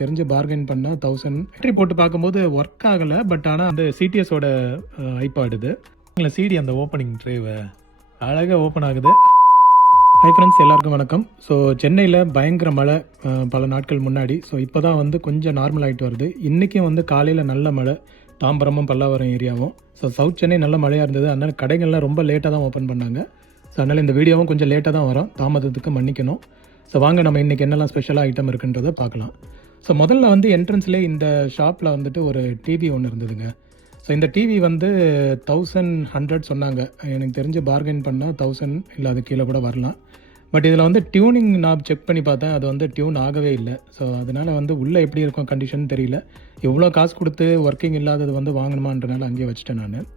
எனக்கு தெரிஞ்சு பார்கெயின் பண்ணால் 1000 பேட்டரி போட்டு பார்க்கும்போது ஒர்க் ஆகலை. பட் ஆனால் அந்த சிடிஎஸோட ஐபாட் இது இல்லை சிடி அந்த ஓப்பனிங் ட்ரேவை அழகாக ஓப்பன் ஆகுது. ஹை ஃப்ரெண்ட்ஸ், எல்லாருக்கும் வணக்கம். ஸோ சென்னையில் பயங்கர மழை பல நாட்கள் முன்னாடி. ஸோ இப்போ தான் வந்து கொஞ்சம் நார்மல் ஆகிட்டு வருது. இன்றைக்கும் வந்து காலையில் நல்ல மழை, தாம்பரமும் பல்லாவரம் ஏரியாவும். ஸோ சவுத் சென்னை நல்ல மழையாக இருந்தது. அதனால் கடைகள்லாம் ரொம்ப லேட்டாக தான் ஓப்பன் பண்ணாங்க. ஸோ அதனால் இந்த வீடியோவும் கொஞ்சம் லேட்டாக தான் வரும், தாமதத்துக்கு மன்னிக்கணும். ஸோ வாங்க நம்ம இன்றைக்கி என்னெல்லாம் ஸ்பெஷலாக ஐட்டம் இருக்குன்றதை பார்க்கலாம். ஸோ முதல்ல வந்து என்ட்ரன்ஸ்லேயே இந்த ஷாப்பில் வந்துட்டு ஒரு டிவி ஒன்று இருந்ததுங்க. ஸோ இந்த டிவி வந்து 1100 சொன்னாங்க. எனக்கு தெரிஞ்சு பார்கெயின் பண்ணால் 1000 இல்லை அது கீழே கூட வரலாம். பட் இதில் வந்து டியூனிங் நான் செக் பண்ணி பார்த்தேன், அது வந்து டியூன் ஆகவே இல்லை. ஸோ அதனால் வந்து உள்ளே எப்படி இருக்கும் கண்டிஷன் தெரியல. எவ்வளோ காசு கொடுத்து ஒர்க்கிங் இல்லாதது வந்து வாங்கணுமான்றனால அங்கேயே வச்சுட்டேன் நான்.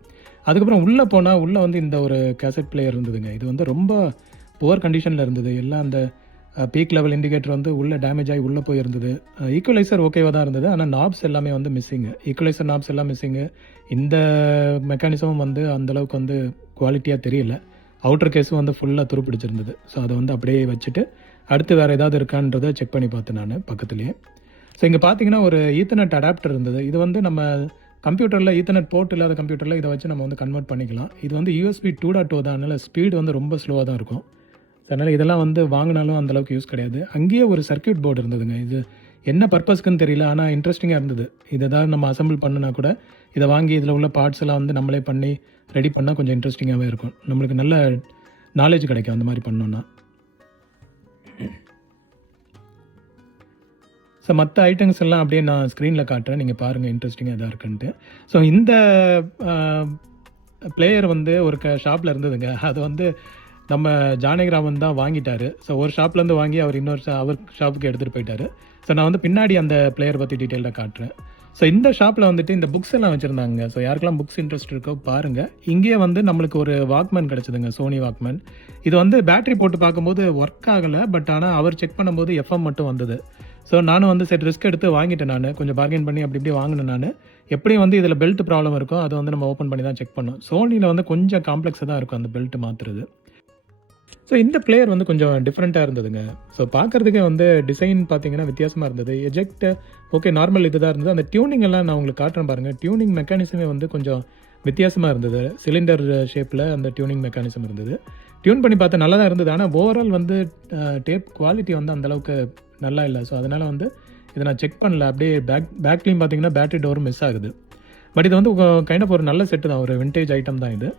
அதுக்கப்புறம் உள்ளே போனால் உள்ளே வந்து இந்த ஒரு கேசட் பிளேயர் இருந்ததுங்க. இது வந்து ரொம்ப புவர் கண்டிஷனில் இருந்தது. எல்லாம் அந்த பீக் லெவல் இண்டிகேட்டர் வந்து உள்ளே டேமேஜ் ஆகி உள்ளே போயிருந்தது. ஈக்குவலைசர் ஓகேவாக தான் இருந்தது, ஆனால் நாப்ஸ் எல்லாமே வந்து மிஸ்ஸிங்கு. ஈக்குவலைசர் நாப்ஸ் எல்லாம் மிஸ்ஸிங்கு. இந்த மெக்கானிசமும் வந்து அந்தளவுக்கு வந்து குவாலிட்டியாக தெரியல. அவுட்டர் கேஸும் வந்து ஃபுல்லாக துருப்பிடிச்சிருந்தது. ஸோ அதை வந்து அப்படியே வச்சுட்டு அடுத்து வேறு ஏதாவது இருக்கான்றதை செக் பண்ணி பார்த்தேன் நான் பக்கத்துலேயே. ஸோ இங்கே பார்த்தீங்கன்னா ஒரு ஈத்தர்நெட் அடாப்டர் இருந்தது. இது வந்து நம்ம கம்ப்யூட்டரில் ஈத்தர்நெட் போர்ட் இல்லாத கம்ப்யூட்டரில் இதை வச்சு நம்ம வந்து கன்வெர்ட் பண்ணிக்கலாம். இது வந்து USB 2.0 தான், அதனால் ஸ்பீடு வந்து ரொம்ப ஸ்லோவாக தான் இருக்கும். அதனால் இதெல்லாம் வந்து வாங்கினாலும் அந்தளவுக்கு யூஸ் கிடையாது. அங்கேயே ஒரு சர்க்கியூட் போர்டு இருந்ததுங்க. இது என்ன பர்பஸ்க்குன்னு தெரியல, ஆனால் இன்ட்ரெஸ்டிங்காக இருந்தது. இது ஏதாவது நம்ம அசம்பிள் பண்ணுனா கூட இதை வாங்கி இதில் உள்ள பார்ட்ஸ் எல்லாம் வந்து நம்மளே பண்ணி ரெடி பண்ணால் கொஞ்சம் இன்ட்ரெஸ்டிங்காகவே இருக்கும். நம்மளுக்கு நல்ல நாலேஜ் கிடைக்கும் அந்த மாதிரி பண்ணோன்னா. ஸோ மற்ற ஐட்டம்ஸ் எல்லாம் அப்படியே நான் ஸ்க்ரீனில் காட்டுறேன், நீங்கள் பாருங்கள் இன்ட்ரெஸ்டிங்காக எதாக இருக்குன்ட்டு. ஸோ இந்த பிளேயர் வந்து ஒரு ஷாப்பில் இருந்ததுங்க. அது வந்து நம்ம ஜானகிராமன் தான் வாங்கிட்டார். ஸோ ஒரு ஷாப்லேருந்து வாங்கி அவர் இன்னொரு அவர் ஷாப்புக்கு எடுத்துகிட்டு போயிட்டார். ஸோ நான் வந்து பின்னாடி அந்த பிளேயர் பற்றி டீட்டெயிலாக காட்டுறேன். ஸோ இந்த ஷாப்பில் வந்துட்டு இந்த புக்ஸ் எல்லாம் வச்சுருந்தாங்க. ஸோ யாருக்கெல்லாம் புக்ஸ் இன்ட்ரெஸ்ட் இருக்கோ பாருங்கள். இங்கேயே வந்து நம்மளுக்கு ஒரு வாக்மேன் கிடச்சிதுங்க, சோனி வாக்மேன். இது வந்து பேட்டரி போட்டு பார்க்கும்போது ஒர்க் ஆகலை. பட் ஆனால் அவர் செக் பண்ணும்போது FM மட்டும் வந்தது. ஸோ நானும் வந்து சரி ரிஸ்க் எடுத்து வாங்கிட்டேன். நான் கொஞ்சம் பார்கெயின் பண்ணி அப்படி இப்படி வாங்கினேன் நான். எப்படியும் வந்து இதில் பெல்ட் ப்ராப்ளம் இருக்கும், அதை வந்து நம்ம ஓப்பன் பண்ணி தான் செக் பண்ணோம். சோனியில் வந்து கொஞ்சம் காம்ப்ளெக்ஸாக தான் இருக்கும் அந்த பெல்ட் மாற்றுறது. ஸோ இந்த பிளேயர் வந்து கொஞ்சம் டிஃப்ரெண்ட்டாக இருந்ததுங்க. ஸோ பார்க்குறதுக்கே வந்து டிசைன் பார்த்தீங்கன்னா வித்தியாசமாக இருந்தது. எஜெக்ட் ஓகே நார்மல் இது தான் இருந்தது. அந்த டியூனிங் எல்லாம் நான் உங்களுக்கு காட்டுறேன் பாருங்கள். டியூனிங் மெக்கானிசமே வந்து கொஞ்சம் வித்தியாசமாக இருந்தது. சிலிண்டர் ஷேப்பில் அந்த டியூனிங் மெக்கானிசம் இருந்தது. டியூன் பண்ணி பார்த்தா நல்லா தான் இருந்தது. ஆனால் ஓவரால் வந்து டேப் குவாலிட்டி வந்து அந்தளவுக்கு நல்லா இல்லை. ஸோ அதனால் வந்து இதை நான் செக் பண்ணல. அப்படியே பேக்லேயும் பார்த்தீங்கன்னா பேட்டரி டோரும் மிஸ் ஆகுது. பட் இது வந்து கைண்ட் ஆஃப் ஒரு நல்ல செட்டு தான், ஒரு விண்டேஜ் ஐட்டம் தான் இது.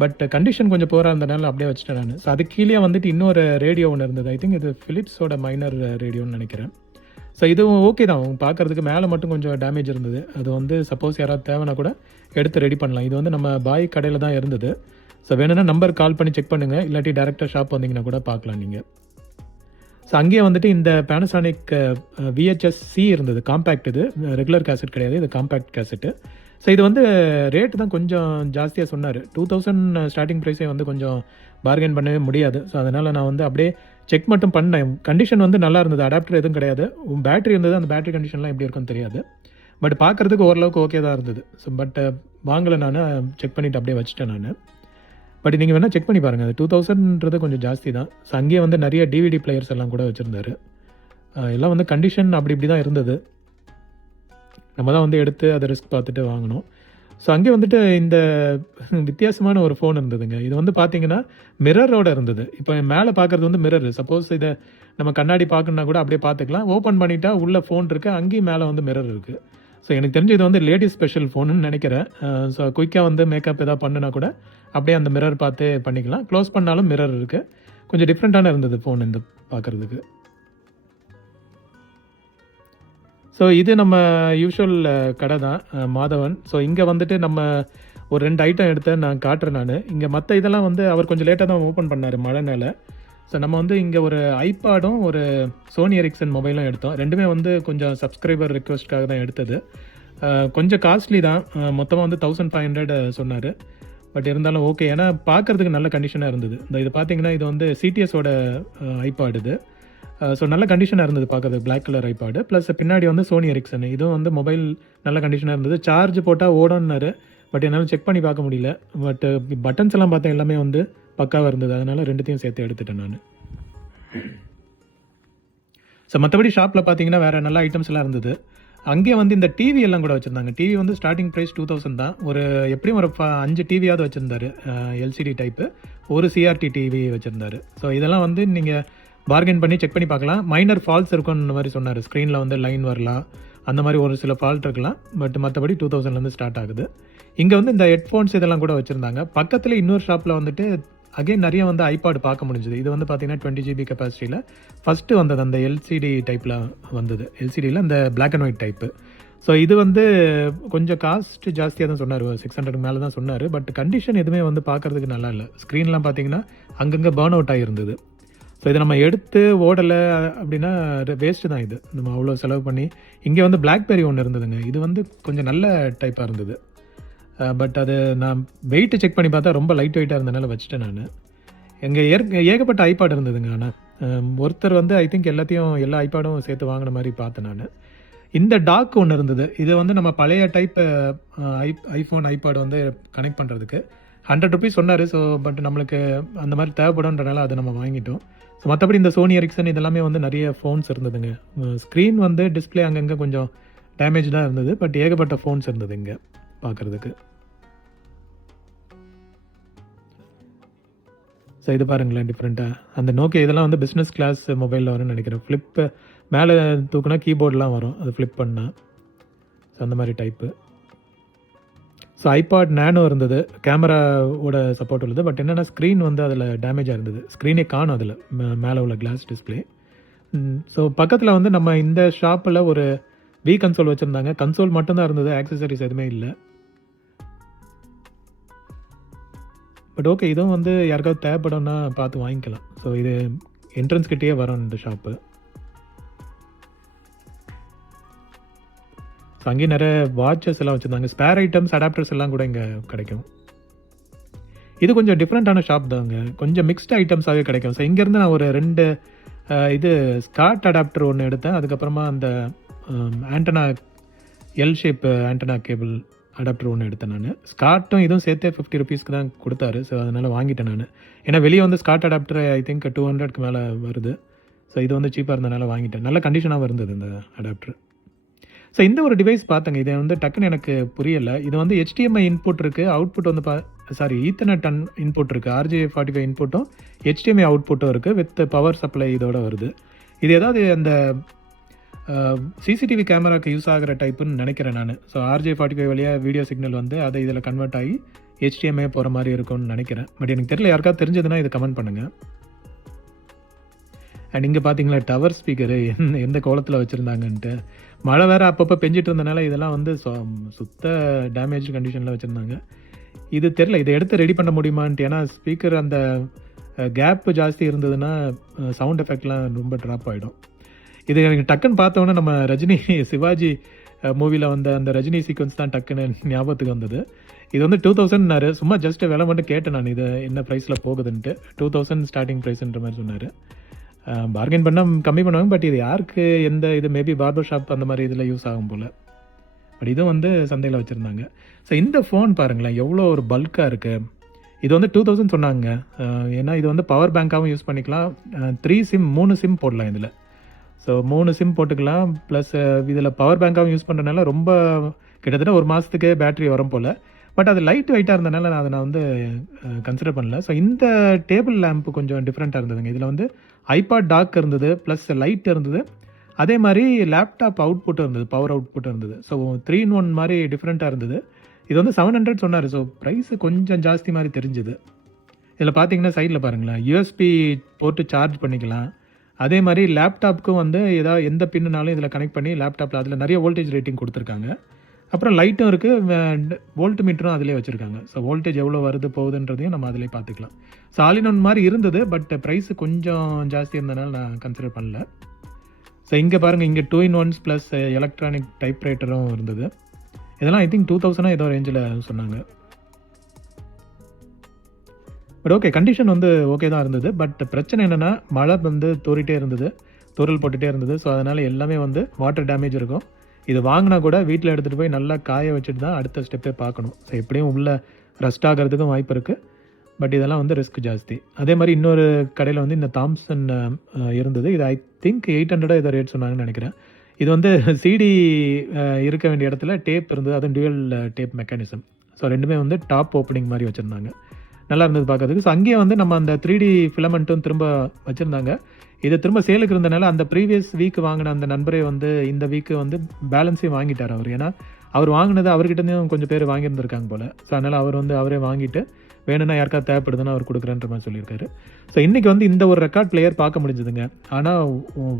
பட் கண்டிஷன் கொஞ்சம் போராக இருந்தனால அப்படியே வச்சுட்டேன் நான். ஸோ அது கீழே வந்துட்டு இன்னொரு ரேடியோ ஒன்று இருந்தது. ஐ திங்க் இது ஃபிலிப்ஸோட மைனர் ரேடியோன்னு நினைக்கிறேன். ஸோ இதுவும் ஓகே தான், பார்க்குறதுக்கு மேலே மட்டும் கொஞ்சம் டேமேஜ் இருந்தது. அது வந்து சப்போஸ் யாராவது தேவைன்னா கூட எடுத்து ரெடி பண்ணலாம். இது வந்து நம்ம பாய் கடையில் தான் இருந்தது. ஸோ வேணும்னா நம்பர் கால் பண்ணி செக் பண்ணுங்கள், இல்லாட்டி டேரெக்டாக ஷாப் வந்தீங்கன்னா கூட பார்க்கலாம் நீங்கள். ஸோ அங்கேயே வந்துட்டு இந்த பேனசானிக் VHS-C இருந்தது, காம்பேக்ட். இது ரெகுலர் கேசட் கிடையாது, இது காம்பேக்ட் கேசட்டு. ஸோ இது வந்து ரேட்டு தான் கொஞ்சம் ஜாஸ்தியாக சொன்னார். 2000 ஸ்டார்டிங் ப்ரைஸே வந்து கொஞ்சம் பார்கெயின் பண்ணவே முடியாது. ஸோ அதனால் நான் வந்து அப்படியே செக் மட்டும் பண்ணேன். கண்டிஷன் வந்து நல்லா இருந்தது, அடாப்டர் எதுவும் கிடையாது. பேட்டரி இருந்தது, அந்த பேட்டரி கண்டிஷன்லாம் எப்படி இருக்குன்னு தெரியாது. பட் பார்க்குறதுக்கு ஓரளவுக்கு ஓகே தான் இருந்தது. ஸோ பட் வாங்கலை நான், செக் பண்ணிவிட்டு அப்படியே வச்சுட்டேன் நான். பட் நீங்கள் வேணால் செக் பண்ணி பாருங்கள், அது 2000ன்றது கொஞ்சம் ஜாஸ்தி தான். ஸோ அங்கேயே வந்து நிறைய DVD பிளேயர்ஸ் எல்லாம் கூட வச்சுருந்தாரு. எல்லாம் வந்து கண்டிஷன் அப்படி இப்படி தான் இருந்தது. நம்ம தான் வந்து எடுத்து அதை ரிஸ்க் பார்த்துட்டு வாங்கினோம். ஸோ அங்கே வந்துட்டு இந்த வித்தியாசமான ஒரு ஃபோன் இருந்ததுங்க. இது வந்து பார்த்தீங்கன்னா மிரரோடு இருந்தது. இப்போ மேலே பார்க்குறது வந்து மிரர். சப்போஸ் இதை நம்ம கண்ணாடி பார்க்கணுன்னா கூட அப்படியே பார்த்துக்கலாம். ஓப்பன் பண்ணிட்டா உள்ள ஃபோன் இருக்குது, அங்கேயும் மேலே வந்து மிரர் இருக்குது. ஸோ எனக்கு தெரிஞ்சு இது வந்து லேடிஸ் ஸ்பெஷல் ஃபோனுன்னு நினைக்கிறேன். ஸோ குயிக்காக வந்து மேக்கப் எதாவது பண்ணுனா கூட அப்படியே அந்த மிரர் பார்த்து பண்ணிக்கலாம். க்ளோஸ் பண்ணாலும் மிரர் இருக்குது. கொஞ்சம் டிஃப்ரெண்ட்டான இருந்தது ஃபோன் இந்த பார்க்குறதுக்கு. ஸோ இது நம்ம யூஷுவல் கடை தான், மாதவன். ஸோ இங்கே வந்துட்டு நம்ம ஒரு 2 ஐட்டம் எடுத்தேன், நான் காட்டுறேன் நான். இங்கே மற்ற இதெல்லாம் வந்து அவர் கொஞ்சம் லேட்டாக தான் ஓப்பன் பண்ணார் மழைனால. ஸோ நம்ம வந்து இங்கே ஒரு ஐபாடும் ஒரு சோனி எரிக்சன் மொபைலும் எடுத்தோம். ரெண்டுமே வந்து கொஞ்சம் சப்ஸ்கிரைபர் ரிக்வெஸ்ட்காக தான் எடுத்தது. கொஞ்சம் காஸ்ட்லி தான், மொத்தமாக வந்து 1500 சொன்னார். பட் இருந்தாலும் ஓகே, ஏன்னா பார்க்குறதுக்கு நல்ல கண்டிஷனாக இருந்தது. இது பார்த்தீங்கன்னா இது வந்து சிடிஎஸோட ஐபாட் இது. ஸோ நல்ல கண்டிஷனாக இருந்தது பார்க்குறது, பிளாக் கலர் ஐபாடு. ப்ளஸ் பின்னாடி வந்து சோனி எரிக்சன். இதுவும் வந்து மொபைல் நல்ல கண்டிஷனாக இருந்தது. சார்ஜ் போட்டால் ஓடணுன்னாரு. பட் என்னால் செக் பண்ணி பார்க்க முடியல. பட் பட்டன்ஸ் எல்லாம் பார்த்தேன், எல்லாமே வந்து பக்காவாக இருந்தது. அதனால் ரெண்டுத்தையும் சேர்த்து எடுத்துட்டேன் நான். ஸோ ஸோ மற்றபடி ஷாப்பில் பார்த்தீங்கன்னா வேறு நல்ல ஐட்டம்ஸ் எல்லாம் இருந்தது. அங்கேயே வந்து இந்த டிவி எல்லாம் கூட வச்சுருந்தாங்க. டிவி வந்து ஸ்டார்டிங் ப்ரைஸ் 2000 தான். ஒரு எப்படியும் ஒரு 5 டிவியாவது வச்சுருந்தாரு. எல்சிடி டைப்பு, ஒரு சிஆர்டி டிவி வச்சுருந்தாரு. ஸோ இதெல்லாம் வந்து நீங்கள் பார்கெயின் பண்ணி செக் பண்ணி பார்க்கலாம். மைனர் ஃபால்ட்ஸ் இருக்கும்னு மாதிரி சொன்னார். ஸ்க்ரீனில் வந்து லைன் வரலாம், அந்த மாதிரி ஒரு சில ஃபால்ட் இருக்கலாம். பட் மற்றபடி 2000லேருந்து ஸ்டார்ட் ஆகுது. இங்கே வந்து இந்த ஹெட்ஃபோன்ஸ் இதெல்லாம் கூட வச்சுருந்தாங்க. பக்கத்தில் இன்னொரு ஷாப்பில் வந்துட்டு அகைன் நிறைய வந்து ஐபாட் பார்க்க முடிஞ்சுது. இது வந்து பார்த்தீங்கன்னா 20 GB கெப்பாசிட்டியில் ஃபஸ்ட்டு வந்தது அந்த எல்சிடி டைப்பில் வந்தது. எல்சிடியில் அந்த black and white type. So இது வந்து கொஞ்சம் காஸ்ட் ஜாஸ்தியாக தான் சொன்னார். 600 மேலே தான் சொன்னார். பட் கண்டிஷன் எதுவுமே வந்து பார்க்குறதுக்கு நல்லா இல்லை. ஸ்க்ரீன்லாம் பார்த்தீங்கன்னா அங்கங்கே பர்ன் அவுட் ஆகிருந்தது. ஸோ இதை நம்ம எடுத்து ஓடலை அப்படின்னா வேஸ்ட்டு தான். இது நம்ம அவ்வளோ செலவு பண்ணி. இங்கே வந்து பிளாக்பெரி ஒன்று இருந்ததுங்க. இது வந்து கொஞ்சம் நல்ல டைப்பாக இருந்தது. பட் அது நான் வெயிட்டு செக் பண்ணி பார்த்தா ரொம்ப லைட் வெயிட்டாக இருந்தனால வச்சுட்டேன் நான். எங்கள் ஏகப்பட்ட ஐபாட் இருந்ததுங்க. ஆனால் ஒருத்தர் வந்து ஐ திங்க் எல்லா ஐபாடும் சேர்த்து வாங்கின மாதிரி பார்த்தேன் நான். இந்த டாக் ஒன்று இருந்தது. இது வந்து நம்ம பழைய டைப் ஐஃபோன் ஐபாட் வந்து கனெக்ட் பண்ணுறதுக்கு 100 ருபீஸ் சொன்னார். ஸோ பட் நம்மளுக்கு அந்த மாதிரி தேவைப்படும்ன்றனால அதை நம்ம வாங்கிட்டோம். ஸோ மற்றபடி இந்த சோனி எரிக்சன் இதெல்லாமே வந்து நிறைய ஃபோன்ஸ் இருந்ததுங்க. ஸ்க்ரீன் வந்து டிஸ்பிளே அங்கங்கே கொஞ்சம் டேமேஜ் தான் இருந்தது. பட் ஏகப்பட்ட ஃபோன்ஸ் இருந்தது இங்கே பார்க்குறதுக்கு. ஸோ இது பாருங்களேன் டிஃப்ரெண்ட்டாக. அந்த நோக்கியா இதெல்லாம் வந்து பிஸ்னஸ் கிளாஸ் மொபைலில் வரும்னு நினைக்கிறேன். ஃப்ளிப்பு மேலே தூக்குனா கீபோர்டெலாம் வரும், அது ஃப்ளிப் பண்ணால். ஸோ அந்த மாதிரி டைப்பு. ஸோ ஐபாட் நேனோ இருந்தது. கேமராவோட சப்போர்ட் உள்ளது. பட் என்னென்னா ஸ்க்ரீன் வந்து அதில் டேமேஜாக இருந்தது. ஸ்க்ரீனே காணும் அதில் மேலே உள்ள கிளாஸ் டிஸ்பிளே. ஸோ பக்கத்தில் வந்து நம்ம இந்த ஷாப்பில் ஒரு வி கன்சோல் வச்சுருந்தாங்க. கன்சோல் மட்டும்தான் இருந்தது, ஆக்சசரிஸ் எதுவுமே இல்லை. பட் ஓகே, இதுவும் வந்து யாருக்காவது தேவைப்படும்னா பார்த்து வாங்கிக்கலாம். ஸோ இது என்ட்ரன்ஸ் கிட்டேயே வரும் இந்த ஷாப்பு. ஸோ அங்கேயும் நிறைய வாட்சஸ் எல்லாம் வச்சுருந்தாங்க. ஸ்பேர் ஐட்டம்ஸ், அடாப்டர்ஸ் எல்லாம் கூட இங்கே கிடைக்கும். இது கொஞ்சம் டிஃப்ரெண்ட்டான ஷாப் தாங்க. கொஞ்சம் மிக்ஸ்டு ஐட்டம்ஸாகவே கிடைக்கும். ஸோ இங்கேருந்து நான் ஒரு 2 இது ஸ்காட் அடாப்டர் ஒன்று எடுத்தேன். அதுக்கப்புறமா அந்த antenna L shape antenna cable adapter ஒன்று எடுத்தேன் நான். ஸ்காட்டும் இதுவும் சேர்த்தே 50 ருபீஸ்க்கு தான் கொடுத்தாரு. ஸோ அதனால் வாங்கிட்டேன் நான். ஏன்னா வெளியே வந்து ஸ்காட் அடாப்டர் ஐ திங்க் 200க்கு மேலே வருது. ஸோ இது வந்து சீப்பாக இருந்தனால வாங்கிட்டேன். நல்ல கண்டிஷனாகவும் இருந்தது இந்த அடாப்டர். ஸோ இந்த ஒரு டிவைஸ் பார்த்தேங்க. இதை வந்து டக்குன்னு எனக்கு புரியலை. இது வந்து HDMI இன்புட் இருக்குது, அவுட்புட் வந்து ஈத்தர்நெட் இன்புட் இருக்குது. RJ45 இன்புட்டும் HDMI அவுட்புட்டும் இருக்குது. வித் பவர் சப்ளை இதோட வருது. இது ஏதாவது அந்த சிசிடிவி கேமராவுக்கு யூஸ் ஆகிற டைப்புன்னு நினைக்கிறேன் நான். ஸோ RJ45 வழியாக வீடியோ சிக்னல் வந்து அதை இதில் கன்வெர்ட் ஆகி HDMI போகிற மாதிரி இருக்கும்னு நினைக்கிறேன். பட் எனக்கு தெரியல, யாருக்காவது தெரிஞ்சதுன்னா இதை கமெண்ட் பண்ணுங்கள். அண்ட் இங்கே பார்த்தீங்களா டவர் ஸ்பீக்கரு எந்த கோலத்தில் வச்சுருந்தாங்கன்ட்டு. மழை வேறு அப்பப்போ பெஞ்சிட்டு இருந்தனால இதெல்லாம் வந்து சுத்த டேமேஜ் கண்டிஷனில் வச்சுருந்தாங்க. இது தெரில, இதை எடுத்து ரெடி பண்ண முடியுமான்ட்டு. ஏன்னா ஸ்பீக்கர் அந்த கேப்பு ஜாஸ்தி இருந்ததுன்னா சவுண்ட் எஃபெக்ட்லாம் ரொம்ப ட்ராப் ஆகிடும். இது எனக்கு டக்குன்னு பார்த்தோன்னே நம்ம ரஜினி சிவாஜி மூவியில் வந்த அந்த ரஜினி சீக்வன்ஸ் தான் டக்குன்னு ஞாபகத்துக்கு வந்தது. இது வந்து 2000னாரு. சும்மா ஜஸ்ட் விலை மட்டும் கேட்டேன் நான், இது என்ன ப்ரைஸில் போகுதுன்ட்டு. 2000 ஸ்டார்டிங் ப்ரைஸ்ன்ற மாதிரி சொன்னார். பார்கெயின் பண்ணால் கம்மி பண்ணுவாங்க. பட் இது யாருக்கு எந்த இது மேபி பார்பர் ஷாப் அந்த மாதிரி இதில் யூஸ் ஆகும் போல். பட் இதுவும் வந்து சந்தையில் வச்சுருந்தாங்க. ஸோ இந்த ஃபோன் பாருங்களேன் எவ்வளோ ஒரு பல்காக இருக்குது. இது வந்து 2000 சொன்னாங்க. ஏன்னா இது வந்து பவர் பேங்காகவும் யூஸ் பண்ணிக்கலாம். 3 சிம் போடலாம் இதில். ஸோ 3 சிம் போட்டுக்கலாம். ப்ளஸ் இதில் பவர் பேங்காகவும் யூஸ் பண்ணுறதுனால ரொம்ப கிட்டத்தட்ட 1 மாதத்துக்கு பேட்ரி வரும் போல். பட் அது லைட் வெயிட்டாக இருந்தனால நான் வந்து கன்சிடர் பண்ணல. ஸோ இந்த டேபிள் லேம்ப் கொஞ்சம் டிஃப்ரெண்ட்டாக இருந்ததுங்க. இதில் வந்து ஐபாட் டாக் இருந்தது, ப்ளஸ் லைட் இருந்தது. அதே மாதிரி லேப்டாப் அவுட்புட் இருந்தது, பவர் அவுட்புட் இருந்தது. ஸோ 3 in 1 மாதிரி டிஃப்ரெண்ட்டாக இருந்தது. இது வந்து 700 சொன்னார். ஸோ ப்ரைஸு கொஞ்சம் ஜாஸ்தி மாதிரி தெரிஞ்சுது. இதில் பார்த்தீங்கன்னா சைடில் பாருங்களேன் USB போட்டு சார்ஜ் பண்ணிக்கலாம். அதே மாதிரி லேப்டாப்புக்கும் வந்து எந்த பின்னுனாலும் இதில் கனெக்ட் பண்ணி லேப்டாப்பில் அதில் நிறைய வோல்டேஜ் ரேட்டிங் கொடுத்துருக்காங்க. அப்புறம் லைட்டும் இருக்குது, வோல்ட் மீட்டரும் அதிலே வச்சுருக்காங்க. ஸோ வோல்டேஜ் எவ்வளோ வருது போகுதுன்றதையும் நம்ம அதிலே பார்த்துக்கலாம். ஸோ ஆல் இன் ஒன் மாதிரி இருந்தது. பட் ப்ரைஸு கொஞ்சம் ஜாஸ்தி இருந்தனால நான் கன்சிடர் பண்ணல. ஸோ இங்கே பாருங்கள், இங்கே 2 in 1 ப்ளஸ் எலக்ட்ரானிக் டைப்ரைட்டரும் இருந்தது. இதெல்லாம் ஐ திங்க் 2000 ஏதோ ரேஞ்சில் சொன்னாங்க. பட் ஓகே, கண்டிஷன் வந்து ஓகே தான் இருந்தது. பட் பிரச்சனை என்னென்னா மழை வந்து தூறிட்டே இருந்தது, தூரல் போட்டுகிட்டே இருந்தது. ஸோ அதனால் எல்லாமே வந்து வாட்டர் டேமேஜ் இருக்கும். இது வாங்கினா கூட வீட்டில் எடுத்துகிட்டு போய் நல்லா காய வச்சுட்டு தான் அடுத்த ஸ்டெப்பே பார்க்கணும். ஸோ எப்படியும் உள்ளே ரஸ்ட் ஆகிறதுக்கும் வாய்ப்பு இருக்குது. பட் இதெல்லாம் வந்து ரிஸ்க் ஜாஸ்தி. அதே மாதிரி இன்னொரு கடையில் வந்து இந்த தாம்சன் இருந்தது. இது ஐ திங்க் 800 ஏதோ ரேட் சொன்னாங்கன்னு நினைக்கிறேன். இது வந்து சிடி இருக்க வேண்டிய இடத்துல டேப் இருந்தது, அதுவும் டியூவல் டேப் மெக்கானிசம். ஸோ ரெண்டுமே வந்து டாப் ஓப்பனிங் மாதிரி வச்சுருந்தாங்க. நல்லா இருந்தது பார்க்கறதுக்கு. ஸோ அங்கேயே வந்து நம்ம அந்த 3D ஃபிலமெண்ட்டும் திரும்ப வச்சுருந்தாங்க. இது திரும்ப சேலுக்கு இருந்தனால அந்த ப்ரீவியஸ் வீக் வாங்கின அந்த நண்பரே வந்து இந்த வீக்கு வந்து பேலன்ஸையும் வாங்கிட்டார் அவர். ஏன்னா அவர் வாங்கினது அவர்கிட்டேருந்தும் கொஞ்சம் பேர் வாங்கியிருந்திருக்காங்க போல். ஸோ அதனால் அவர் வந்து அவரே வாங்கிட்டு வேணும்னா யாருக்காவது தேவைப்படுதுன்னா அவர் கொடுக்குறேன்ற மாதிரி சொல்லியிருக்காரு. ஸோ இன்றைக்கி வந்து இந்த ஒரு ரெக்கார்ட் பிளேயர் பார்க்க முடிஞ்சதுங்க. ஆனால்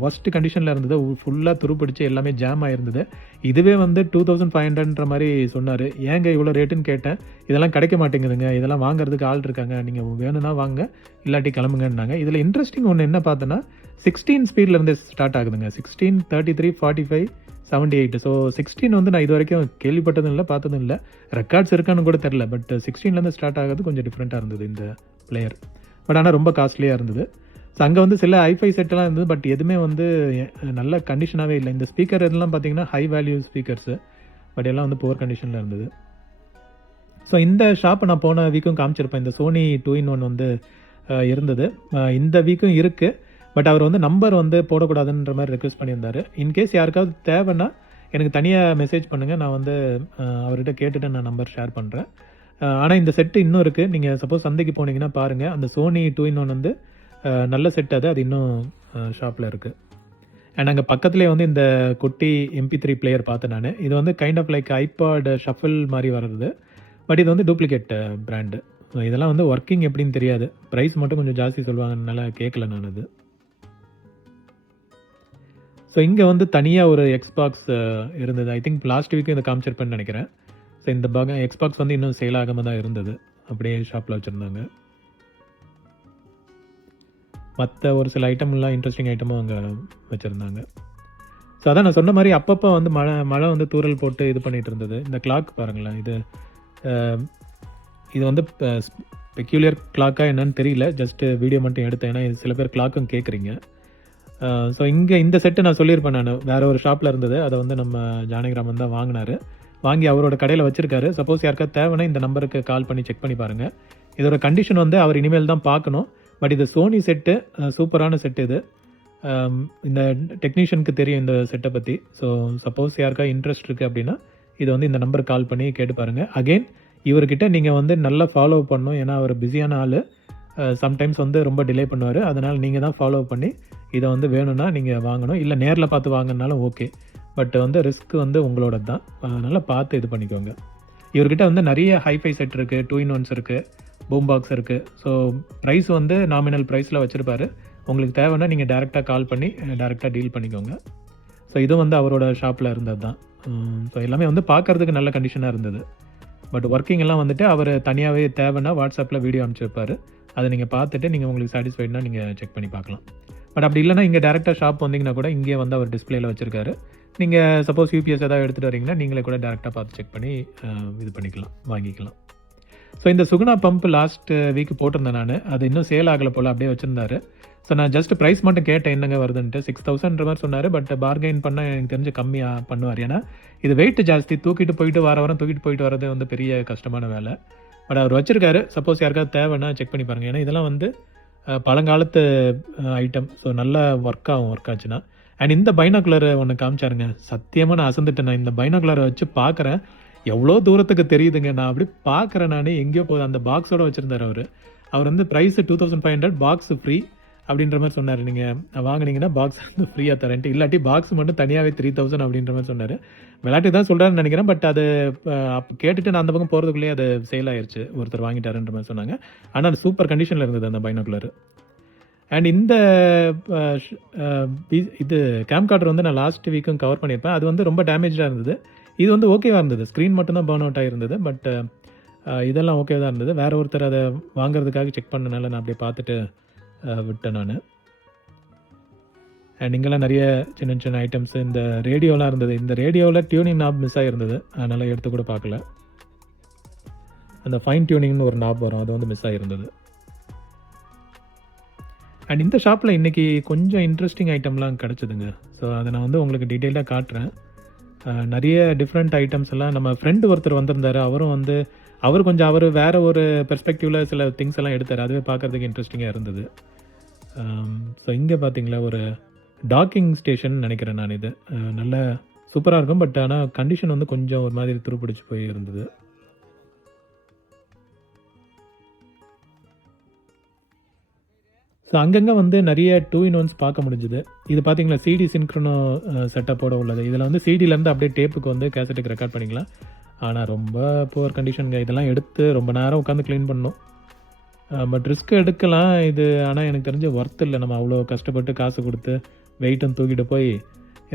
ஒஸ்ட் கண்டிஷனில் இருந்தது, ஃபுல்லாக துருப்பிடிச்சு எல்லாமே ஜாம் ஆகிருந்தது. இதுவே வந்து 2500ன்ற மாதிரி சொன்னார். ஏங்க இவ்வளோ ரேட்டுன்னு கேட்டேன். இதெல்லாம் கிடைக்க மாட்டேங்குதுங்க, இதெல்லாம் வாங்குறதுக்கு ஆள் இருக்காங்க, நீங்கள் வேணும்னா வாங்க இல்லாட்டி கிளம்புங்கன்னாங்க. இதில் இன்ட்ரெஸ்டிங் ஒன்று என்ன பார்த்தோன்னா 16 ஸ்பீட்லேருந்து ஸ்டார்ட் ஆகுதுங்க. 16, 33, 45, 78. ஸோ 16 வந்து நான் இது வரைக்கும் கேள்விப்பட்டதும் இல்லை, பார்த்ததும் இல்லை. ரெக்கார்ட்ஸ் இருக்கான்னு கூட தெரில. பட் 16லேருந்து ஸ்டார்ட் ஆகிறது கொஞ்சம் டிஃப்ரெண்ட்டாக இருந்தது இந்த பிளேயர். பட் ஆனால் ரொம்ப காஸ்ட்லியாக இருந்தது. ஸோ அங்கே வந்து சில ஹைஃபை செட்டெல்லாம் இருந்தது, பட் எதுவுமே வந்து நல்ல கண்டிஷனாகவே இல்லை. இந்த ஸ்பீக்கர் இதெல்லாம் பார்த்தீங்கன்னா ஹை வேல்யூ ஸ்பீக்கர்ஸு, பட் எல்லாம் வந்து புவர் கண்டிஷனில் இருந்தது. ஸோ இந்த ஷாப்பை நான் போன வீக்கும் காமிச்சிருப்பேன். இந்த சோனி 2-in-1 வந்து இருந்தது. இந்த வீக்கும் இருக்குது. பட் அவர் வந்து நம்பர் வந்து போடக்கூடாதுன்ற மாதிரி ரெக்வஸ்ட் பண்ணியிருந்தார். இன்கேஸ் யாருக்காவது தேவைன்னா எனக்கு தனியாக மெசேஜ் பண்ணுங்கள், நான் வந்து அவர்கிட்ட கேட்டுட்டு நான் நம்பர் ஷேர் பண்ணுறேன். ஆனால் இந்த செட்டு இன்னும் இருக்குது. நீங்கள் சப்போஸ் சந்தைக்கு போனீங்கன்னா பாருங்கள், அந்த சோனி 2-in-1 வந்து நல்ல செட். அது இன்னும் ஷாப்பில் இருக்குது. அண்ட் அங்கே பக்கத்துலேயே வந்து இந்த குட்டி MP3 பிளேயர் பார்த்தேன் நான். இது வந்து kind of like iPod shuffle மாதிரி வர்றது. பட் இது வந்து டூப்ளிகேட் பிராண்டு. இதெல்லாம் வந்து ஒர்க்கிங் எப்படின்னு தெரியாது. ப்ரைஸ் மட்டும் கொஞ்சம் ஜாஸ்தி சொல்லுவாங்கனால கேட்கல நான் அது. ஸோ இங்கே வந்து தனியாக ஒரு எக்ஸ்பாக்ஸ் இருந்தது. ஐ திங்க் லாஸ்ட் வீக்கும் இதை காமிச்சிருப்பேன்னு நினைக்கிறேன். ஸோ இந்த எக்ஸ்பாக்ஸ் வந்து இன்னும் சேல் ஆகாமல் தான் இருந்தது, அப்படியே ஷாப்பில் வச்சுருந்தாங்க. மற்ற ஒரு சில ஐட்டம்லாம் இன்ட்ரெஸ்டிங் ஐட்டமும் அங்கே வச்சுருந்தாங்க. ஸோ அதான் நான் சொன்ன மாதிரி அப்பப்போ வந்து மழை வந்து தூரல் போட்டு இது பண்ணிகிட்டு இருந்தது. இந்த கிளாக் பாருங்களேன், இது வந்து பெக்யூலியர் கிளாக்காக என்னன்னு தெரியல, ஜஸ்ட்டு வீடியோ மட்டும் எடுத்தேன். ஏன்னா இது சில பேர் கிளாக்கும் கேட்குறீங்க. ஸோ இங்கே இந்த செட்டு நான் சொல்லியிருப்பேன், நான் வேறு ஒரு ஷாப்பில் இருந்தது. அதை வந்து நம்ம ஜானகிராமன் தான் வாங்கினார். வாங்கி அவரோட கடையில் வச்சுருக்காரு. சப்போஸ் யாருக்காவது தேவைன்னா இந்த நம்பருக்கு கால் பண்ணி செக் பண்ணி பாருங்கள். இதோட கண்டிஷன் வந்து அவர் இனிமேல் தான் பார்க்கணும். பட் இது சோனி செட்டு, சூப்பரான செட்டு இது. இந்த டெக்னீஷியனுக்கு தெரியும் இந்த செட்டை பற்றி. ஸோ சப்போஸ் யாருக்காவது இன்ட்ரெஸ்ட் இருக்குது அப்படின்னா இது வந்து இந்த நம்பருக்கு கால் பண்ணி கேட்டு பாருங்கள். அகெயின் இவர்கிட்ட நீங்கள் வந்து நல்லா ஃபாலோ பண்ணணும். ஏன்னா அவர் பிஸியான ஆள், சம்டைம்ஸ் வந்து ரொம்ப டிலே பண்ணுவார். அதனால் நீங்கள் தான் ஃபாலோ பண்ணி இதை வந்து வேணும்னா நீங்கள் வாங்கணும். இல்லை நேரில் பார்த்து வாங்கினாலும் ஓகே. பட் வந்து ரிஸ்க் வந்து உங்களோட தான், அதனால் பார்த்து இது பண்ணிக்கோங்க. இவர்கிட்ட வந்து நிறைய ஹைஃபை செட் இருக்குது, 2-in-1s இருக்குது, பூம் பாக்ஸ் இருக்குது. ஸோ ப்ரைஸ் வந்து நாமினல் ப்ரைஸில் வச்சுருப்பாரு. உங்களுக்கு தேவைன்னா நீங்கள் டேரெக்டாக கால் பண்ணி டேரெக்டாக டீல் பண்ணிக்கோங்க. ஸோ இதுவும் வந்து அவரோட ஷாப்பில் இருந்தது தான். ஸோ எல்லாமே வந்து பார்க்குறதுக்கு நல்ல கண்டிஷனாக இருந்தது. பட் ஒர்க்கிங் எல்லாம் வந்துட்டு அவர் தனியாகவே தேவைன்னா வாட்ஸ்அப்பில் வீடியோ அனுப்பிச்சிருப்பார். அதை நீங்கள் பார்த்துட்டு நீங்கள் உங்களுக்கு சாட்டிஸ்ஃபைட்னா நீங்கள் செக் பண்ணி பார்க்கலாம். பட் அப்படி இல்லைனா இங்கே டேரெக்டாக ஷாப் வந்தீங்கன்னா கூட இங்கே வந்து அவர் டிஸ்பிளேயில் வச்சுருக்காரு. நீங்கள் சப்போஸ் UPS ஏதாவது எடுத்துகிட்டு வரீங்கன்னா நீங்களே கூட டேரெக்டாக பார்த்து செக் பண்ணி இது பண்ணிக்கலாம், வாங்கிக்கலாம். ஸோ இந்த சுகுணா பம்ப் லாஸ்ட் வீக் போட்டிருந்தேன் நான். அது இன்னும் சேல் ஆகலை போல், அப்படியே வச்சுருந்தாரு. ஸோ நான் ஜஸ்ட் ப்ரைஸ் மட்டும் கேட்டேன் என்னங்க வருதுன்ட்டு. 6000 மாதிரி சொன்னார். பட் பார்கெயின் பண்ணால் எனக்கு தெரிஞ்சு கம்மியாக பண்ணுவார். ஏன்னா இது வெயிட் ஜாஸ்தி, தூக்கிட்டு போயிட்டு வாரம் தூக்கிட்டு போயிட்டு வரது வந்து பெரிய கஷ்டமான வேலை. பட் அவர் வச்சுருக்காரு. சப்போஸ் யாருக்காவது தேவைன்னா செக் பண்ணி பாருங்கள். ஏன்னா இதெல்லாம் வந்து பழங்காலத்து ஐட்டம். ஸோ நல்லா ஒர்க் ஆச்சுன்னா. அண்ட் இந்த பைனாகுலர் ஒன்று காமிச்சாருங்க, சத்தியமாக நான் அசந்துட்டேன். நான் இந்த பைனாகுலரை வச்சு பார்க்குறேன், எவ்வளோ தூரத்துக்கு தெரியுதுங்க. நான் அப்படி பார்க்குறேன், நான் எங்கேயோ போகுது. அந்த பாக்ஸோடு வச்சுருந்தார் அவர் வந்து ப்ரைஸ் 2500, பாக்ஸ் ஃப்ரீ அப்படின்ற மாதிரி சொன்னார். நீங்கள் வாங்கினீங்கன்னா பாக்ஸ் வந்து ஃப்ரீயாக தரேன்ட்டு, இல்லாட்டி பாக்ஸ் மட்டும் தனியாகவே 3000 அப்படின்ற மாதிரி சொன்னார். விளையாட்டு தான் சொல்கிறாருன்னு நினைக்கிறேன். பட் அது அப்போ கேட்டுட்டு நான் அந்த பக்கம் போகிறதுக்குள்ளேயே அது சேல் ஆயிடுச்சு, ஒருத்தர் வாங்கிட்டாருன்ற மாதிரி சொன்னாங்க. ஆனால் அது சூப்பர் கண்டிஷனில் இருந்தது அந்த பைனாகுலர். அண்ட் இந்த இது கேம்கார்டர் வந்து நான் லாஸ்ட் வீக்கும் கவர் பண்ணியிருப்பேன். அது வந்து ரொம்ப டேமேஜாக இருந்தது. இது வந்து ஓகேவாக இருந்தது. ஸ்க்ரீன் மட்டும்தான் பர்ன் அவுட் ஆகிருந்தது. பட் இதெல்லாம் ஓகே தான் இருந்தது. வேறு ஒருத்தர் அதை வாங்குறதுக்காக செக் பண்ணனால நான் அப்படியே பார்த்துட்டு விட்டேன் நான். அண்ட் இங்கெல்லாம் நிறைய சின்ன சின்ன ஐட்டம்ஸ், இந்த ரேடியோலாம் இருந்தது. இந்த ரேடியோவில் டியூனிங் நாப் மிஸ் ஆகிருந்தது, அதனால் எடுத்து கூட பார்க்கல. அந்த ஃபைன் டியூனிங்னு ஒரு நாப் வரும், அது வந்து மிஸ் ஆகிருந்தது. அண்ட் இந்த ஷாப்பில் இன்றைக்கி கொஞ்சம் இன்ட்ரெஸ்டிங் ஐட்டம்லாம் கிடச்சிதுங்க. ஸோ அதை நான் வந்து உங்களுக்கு டீட்டெயிலாக காட்டுறேன். நிறைய டிஃப்ரெண்ட் ஐட்டம்ஸ் எல்லாம் நம்ம ஃப்ரெண்டு ஒருத்தர் வந்திருந்தார். அவரும் வந்து அவர் வேறு ஒரு பெர்ஸ்பெக்டிவில் சில திங்ஸ் எல்லாம் எடுத்தார். அதுவே பார்க்குறதுக்கு இன்ட்ரெஸ்டிங்காக இருந்தது. ஸோ இங்கே பார்த்தீங்களா ஒரு டாக்கிங் ஸ்டேஷன் நினைக்கிறேன் நான். இது நல்ல சூப்பராக இருக்கும். பட் ஆனால் கண்டிஷன் வந்து கொஞ்சம் ஒரு மாதிரி துருப்பிடிச்சு போய் இருந்தது. ஸோ அங்கங்கே வந்து நிறைய 2-in-1s பார்க்க முடிஞ்சுது. இது பார்த்தீங்களா சிடி சின்க்ரோனோ செட்டப்போட உள்ளது. இதில் வந்து சிடிலேருந்து அப்படியே டேப்புக்கு வந்து கேசட்டுக்கு ரெக்கார்ட் பண்ணிக்கலாம். ஆனால் ரொம்ப புவர் கண்டிஷனுங்க. இதெல்லாம் எடுத்து ரொம்ப நேரம் உட்காந்து க்ளீன் பண்ணணும். பட் ரிஸ்க் எடுக்கலாம் இது. ஆனால் எனக்கு தெரிஞ்ச ஒர்த் இல்லை. நம்ம அவ்வளோ கஷ்டப்பட்டு காசு கொடுத்து வெயிட்டும் தூக்கிட்டு போய்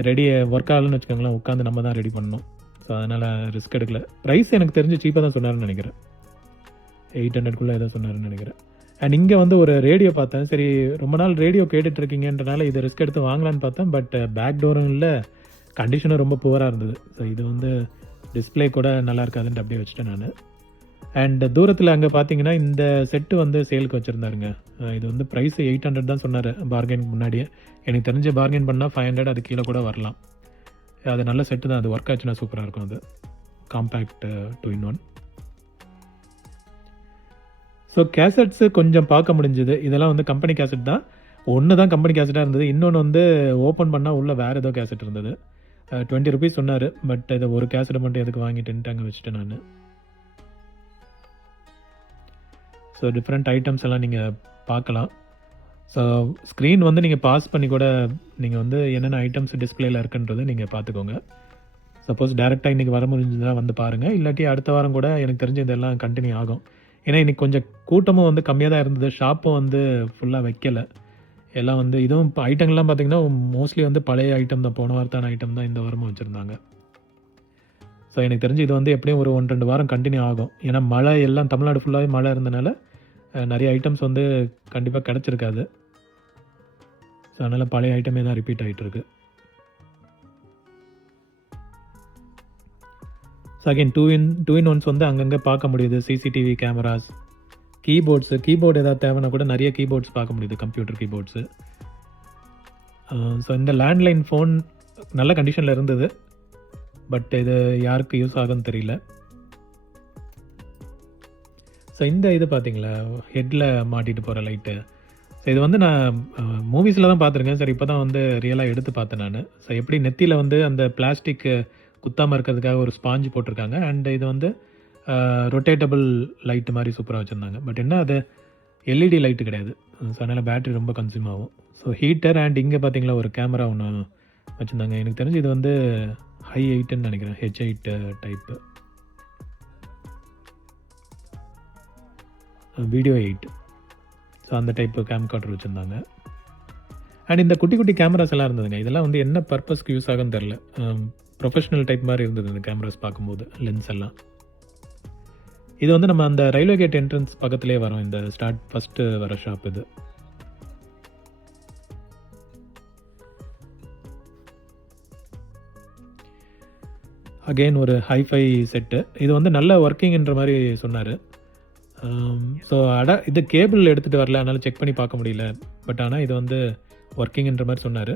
ரெடி ஒர்க் ஆகலன்னு வச்சுக்கோங்களேன், உட்காந்து நம்ம தான் ரெடி பண்ணணும். ஸோ அதனால் ரிஸ்க் எடுக்கல. ப்ரைஸ் எனக்கு தெரிஞ்சு சீப்பாக தான் சொன்னார்னு நினைக்கிறேன். 800 ஏதோ சொன்னார்னு நினைக்கிறேன். அண்ட் இங்கே வந்து ஒரு ரேடியோ பார்த்தேன். சரி ரொம்ப நாள் ரேடியோ கேட்டுட்ருக்கீங்கன்றனால இது ரிஸ்க் எடுத்து வாங்கலான்னு பார்த்தேன். பட் பேக் டோரும் இல்லை, கண்டிஷனும் ரொம்ப புவராக இருந்தது. ஸோ இது வந்து டிஸ்பிளே கூட நல்லா இருக்காதுன்ட்டு அப்படியே வச்சுட்டேன் நான். அண்ட் தூரத்தில் அங்கே பார்த்தீங்கன்னா இந்த செட்டு வந்து சேலுக்கு வச்சுருந்தாருங்க. இது வந்து ப்ரைஸ் 800 தான் சொன்னார் பார்கெனுக்கு முன்னாடியே. எனக்கு தெரிஞ்ச பார்கென் பண்ணால் 500 அது கீழே கூட வரலாம். அது நல்ல செட்டு தான். அது ஒர்க் ஆச்சுன்னா சூப்பராக இருக்கும். அது காம்பேக்ட் 2-in-1. ஸோ கேசட்ஸு கொஞ்சம் பார்க்க முடிஞ்சுது. இதெல்லாம் வந்து கம்பெனி கேசட் தான். ஒன்று தான் கம்பெனி கேசட்டாக இருந்தது. இன்னொன்று வந்து ஓப்பன் பண்ணால் உள்ளே வேறு ஏதோ கேசட் இருந்தது. 20 rupees சொன்னார். பட் இதை ஒரு கேசட்டை மட்டும் எதுக்கு வாங்கிட்டுன்ட்டு அங்கே வச்சுட்டேன் நான். ஸோ டிஃப்ரெண்ட் ஐட்டம்ஸ் எல்லாம் நீங்கள் பார்க்கலாம். ஸோ ஸ்க்ரீன் வந்து நீங்கள் பாஸ் பண்ணி கூட நீங்கள் வந்து என்னென்ன ஐட்டம்ஸ் டிஸ்பிளேயில் இருக்குன்றது நீங்கள் பார்த்துக்கோங்க. சப்போஸ் டேரெக்டாக இன்றைக்கி வர முடிஞ்சதுன்னா வந்து பாருங்கள். இல்லாட்டி அடுத்த வாரம் கூட எனக்கு தெரிஞ்ச இதெல்லாம் கண்டினியூ ஆகும். ஏன்னா இன்றைக்கி கொஞ்சம் கூட்டமும் வந்து கம்மியாக தான் இருந்தது. ஷாப்பும் வந்து ஃபுல்லாக வைக்கலை. எல்லாம் வந்து இதுவும் இப்போ ஐட்டங்கள்லாம் பார்த்திங்கன்னா மோஸ்ட்லி வந்து பழைய ஐட்டம் தான். போன வாரத்தான ஐட்டம் தான் இந்த வாரமும் வச்சுருந்தாங்க. ஸோ எனக்கு தெரிஞ்சு இது வந்து எப்படியும் ஒரு 1-2 வாரம் கண்டினியூ ஆகும். ஏன்னா மழை எல்லாம் தமிழ்நாடு ஃபுல்லாகவே மழை இருந்தனால நிறைய ஐட்டம்ஸ் வந்து கண்டிப்பாக கிடச்சிருக்காது. ஸோ அதனால் பழைய ஐட்டமே தான் ரிப்பீட் ஆகிட்டு இருக்கு. ஸோ அகைன் 2-in-1s வந்து அங்கங்கே பார்க்க முடியுது. சிசிடிவி கேமராஸ், கீபோர்டு ஏதாவது தேவைன்னா கூட நிறைய கீபோர்ட்ஸ் பார்க்க முடியுது, கம்ப்யூட்டர் கீபோர்ட்ஸு. ஸோ இந்த லேண்ட்லைன் ஃபோன் நல்ல கண்டிஷனில் இருந்தது. பட் இது யாருக்கு யூஸ் ஆகும்னு தெரியல. ஸோ இந்த இது பார்த்தீங்களா ஹெட்டில் மாட்டிட்டு போகிற லைட்டு. ஸோ இது வந்து நான் மூவிஸில் தான் பார்த்துருக்கேன். சரி இப்போ தான் வந்து ரியலாக எடுத்து பார்த்தேன் நான். ஸோ எப்படி நெத்தியில் வந்து அந்த பிளாஸ்டிக் குத்தாமல் இருக்கிறதுக்காக ஒரு ஸ்பாஞ்சு போட்டிருக்காங்க. அண்ட் இது வந்து ரொட்டேட்டபிள் லைட்டு மாதிரி சூப்பராக வச்சுருந்தாங்க. பட் என்ன அது எல்இடி லைட்டு கிடையாது. ஸோ அதனால் பேட்ரி ரொம்ப கன்சியூம் ஆகும். ஸோ ஹீட்டர் அண்ட் இங்கே பார்த்தீங்களா ஒரு கேமரா ஒன்று வச்சுருந்தாங்க. எனக்கு தெரிஞ்சு இது வந்து ஹை 8ன்னு நினைக்கிறேன், H8 டைப்பு, வீடியோ 8. ஸோ அந்த டைப்பு கேம் கார்டர் வச்சுருந்தாங்க. அண்ட் இந்த குட்டி குட்டி கேமராஸ் எல்லாம் இருந்ததுங்க. இதெல்லாம் வந்து என்ன பர்பஸ்க்கு யூஸ் ஆகுன்னு தெரில. ப்ரொஃபஷ்னல் டைப் மாதிரி இருந்தது இந்த கேமராஸ் பார்க்கும்போது, லென்ஸ் எல்லாம். இது வந்து நம்ம அந்த ரயில்வே கேட் என்ட்ரன்ஸ் பக்கத்துலேயே வரும். இந்த ஃபஸ்ட்டு வர ஷாப் இது. அகெயின் ஒரு ஹைஃபை செட்டு. இது வந்து நல்ல ஒர்க்கிங்ன்ற மாதிரி சொன்னார். ஸோ இது கேபிள் எடுத்துகிட்டு வரல, அதனால் செக் பண்ணி பார்க்க முடியல. பட் ஆனால் இது வந்து ஒர்க்கிங்ன்ற மாதிரி சொன்னார்.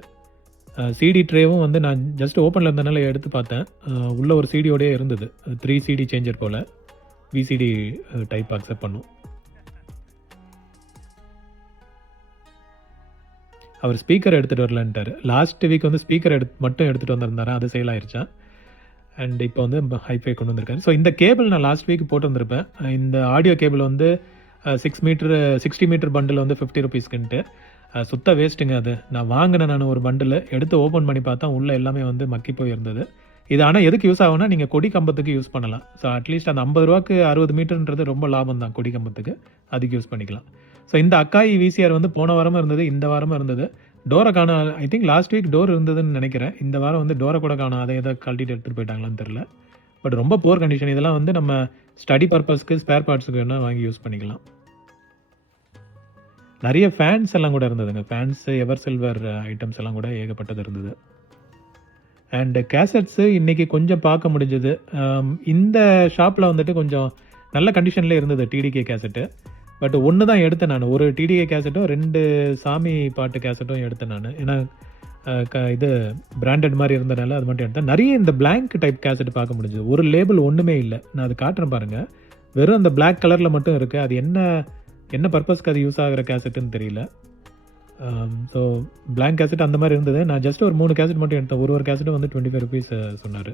சிடி ட்ரேவும் வந்து நான் ஜஸ்ட் ஓப்பனில் இருந்தனால எடுத்து பார்த்தேன். உள்ளே ஒரு சிடியோடயே இருந்தது. 3 CD சேஞ்சர் போல், விசிடி டைப் அக்செப்ட் பண்ணும். அவர் ஸ்பீக்கர் எடுத்துகிட்டு வரலன்ட்டார். லாஸ்ட் வீக் வந்து ஸ்பீக்கர் மட்டும் எடுத்துகிட்டு வந்திருந்தாரு. அது சேல் ஆயிடுச்சான். அண்ட் இப்போ வந்து ஹைஃபை கொண்டு வந்திருக்காரு. ஸோ இந்த கேபிள் நான் லாஸ்ட் வீக் போட்டு வந்திருப்பேன். இந்த ஆடியோ கேபிள் வந்து 60 மீட்டர் பண்டில் வந்து 50 rupeesக்குன்ட்டு சுத்த வேஸ்ட்டுங்க. அது நான் வாங்கினேன். நான் ஒரு பண்டில் எடுத்து ஓப்பன் பண்ணி பார்த்தா உள்ளே எல்லாமே வந்து மக்கி போய் இருந்தது. இது ஆனால் எதுக்கு யூஸ் ஆகும்னா நீங்கள் கொடி கம்பத்துக்கு யூஸ் பண்ணலாம். ஸோ அட்லீஸ்ட் அந்த 50 ரூபாய்க்கு 60 மீட்டர்ன்றது ரொம்ப லாபம் தான் கொடி கம்பத்துக்கு. அதுக்கு யூஸ் பண்ணிக்கலாம். ஸோ இந்த அக்காய் விசிஆர் வந்து போன வாரமும் இருந்தது, இந்த வாரமும் இருந்தது. டோரை காணோம். I think last week door இருந்ததுன்னு நினைக்கிறேன். இந்த வாரம் வந்து டோரை கூட காணோம். அதை எதாவது கழட்டிட்டு எடுத்துகிட்டு போயிட்டாங்களான்னு தெரில. பட் ரொம்ப புவர் கண்டிஷன். இதெல்லாம் வந்து நம்ம ஸ்டடி பர்பஸ்க்கு ஸ்பேர் பார்ட்ஸுக்கு வேணால் வாங்கி யூஸ் பண்ணிக்கலாம். நிறைய ஃபேன்ஸ் எல்லாம் கூட இருந்ததுங்க. ஃபேன்ஸு, எவர் சில்வர் ஐட்டம்ஸ் எல்லாம் கூட ஏகப்பட்டது இருந்தது. அண்டு கேசட்ஸு இன்றைக்கி கொஞ்சம் பார்க்க முடிஞ்சது. இந்த ஷாப்பில் வந்துட்டு கொஞ்சம் நல்ல கண்டிஷனில் இருந்தது டிடிகே கேசட்டு. பட் ஒன்று தான் எடுத்தேன் நான். ஒரு டிடிகே கேசட்டும் 2 சாமி பாட்டு கேசட்டும் எடுத்தேன் நான். ஏன்னா இது பிராண்டட் மாதிரி இருந்தனால அது மட்டும் எடுத்தேன். நிறைய இந்த பிளாங்க் டைப் கேசட் பார்க்க முடிஞ்சது. ஒரு லேபிள் ஒன்றுமே இல்லை. நான் அது காட்டுறேன் பாருங்கள். வெறும் அந்த பிளாக் கலரில் மட்டும் இருக்குது. அது என்ன பர்பஸ்க்கு அது யூஸ் ஆகிற கேசட்டுன்னு தெரியல. ஸோ பிளாங்க் கேசட் அந்த மாதிரி இருந்தது. நான் ஜஸ்ட் ஒரு 3 கேசட் மட்டும் எடுத்தேன். ஒரு கேசட்டும் வந்து 25 ருபீஸ் சொன்னார்.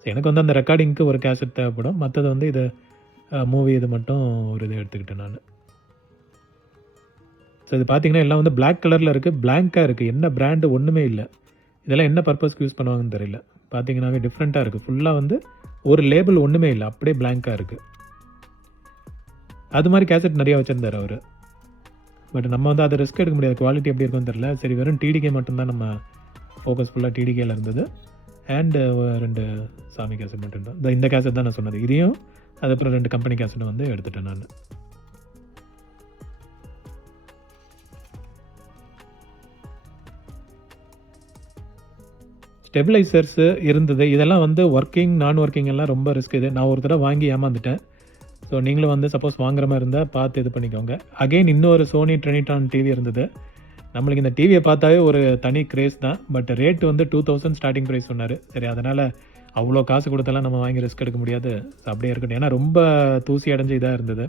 ஸோ எனக்கு வந்து அந்த ரெக்கார்டிங்க்கு ஒரு கேசட் தேவைப்படும். மற்றது வந்து இது மூவி இது மட்டும் ஒரு இதை எடுத்துக்கிட்டேன் நான். ஸோ இது பார்த்தீங்கன்னா எல்லாம் வந்து பிளாக் கலரில் இருக்குது, பிளாங்காக இருக்குது. என்ன பிராண்டு ஒன்றுமே இல்லை. இதெல்லாம் என்ன பர்பஸ்க்கு யூஸ் பண்ணுவாங்கன்னு தெரியல. பார்த்தீங்கன்னாவே டிஃப்ரெண்ட்டாக இருக்குது. ஃபுல்லாக வந்து ஒரு லேபிள் ஒன்றுமே இல்லை, அப்படியே பிளாங்காக இருக்குது. அது மாதிரி கேசட் நிறையா வச்சுருந்தார் அவர். பட் நம்ம வந்து அதை ரிஸ்க் எடுக்க முடியாது. குவாலிட்டி எப்படி இருக்குன்னு தெரியல. சரி, வெறும் டிடிகே மட்டும்தான் நம்ம ஃபோக்கஸ் ஃபுல்லாக டிடிகேல இருந்தது. அண்டு 2 சாமி கேசட் மட்டும் தான். இந்த கேசட் தான் நான் சொன்னது. இதையும் அதுக்கப்புறம் 2 கம்பெனி கேசட்டும் வந்து எடுத்துட்டேன் நான். ஸ்டெபிளைசர்ஸு இருந்தது. இதெல்லாம் வந்து ஒர்க்கிங் நான் ஒர்க்கிங் எல்லாம் ரொம்ப ரிஸ்க். இது நான் ஒரு தடவை வாங்கி ஏமாந்துட்டேன். ஸோ நீங்களும் வந்து சப்போஸ் வாங்குற மாதிரி இருந்தால் பார்த்து இது பண்ணிக்கோங்க. அகெயின் இன்னொரு சோனி ட்ரெனிடான் டிவி இருந்தது. நம்மளுக்கு இந்த டிவியை பார்த்தாவே ஒரு தனி கிரேஸ் தான். பட் ரேட்டு வந்து 2000 ஸ்டார்டிங் ப்ரைஸ் சொன்னார். சரி, அதனால் அவ்வளோ காசு கொடுத்தெல்லாம் நம்ம வாங்கி ரிஸ்க் எடுக்க முடியாது. ஸோ அப்படியே இருக்கட்டும். ஏன்னா ரொம்ப தூசி அடைஞ்சு இதாக இருந்தது.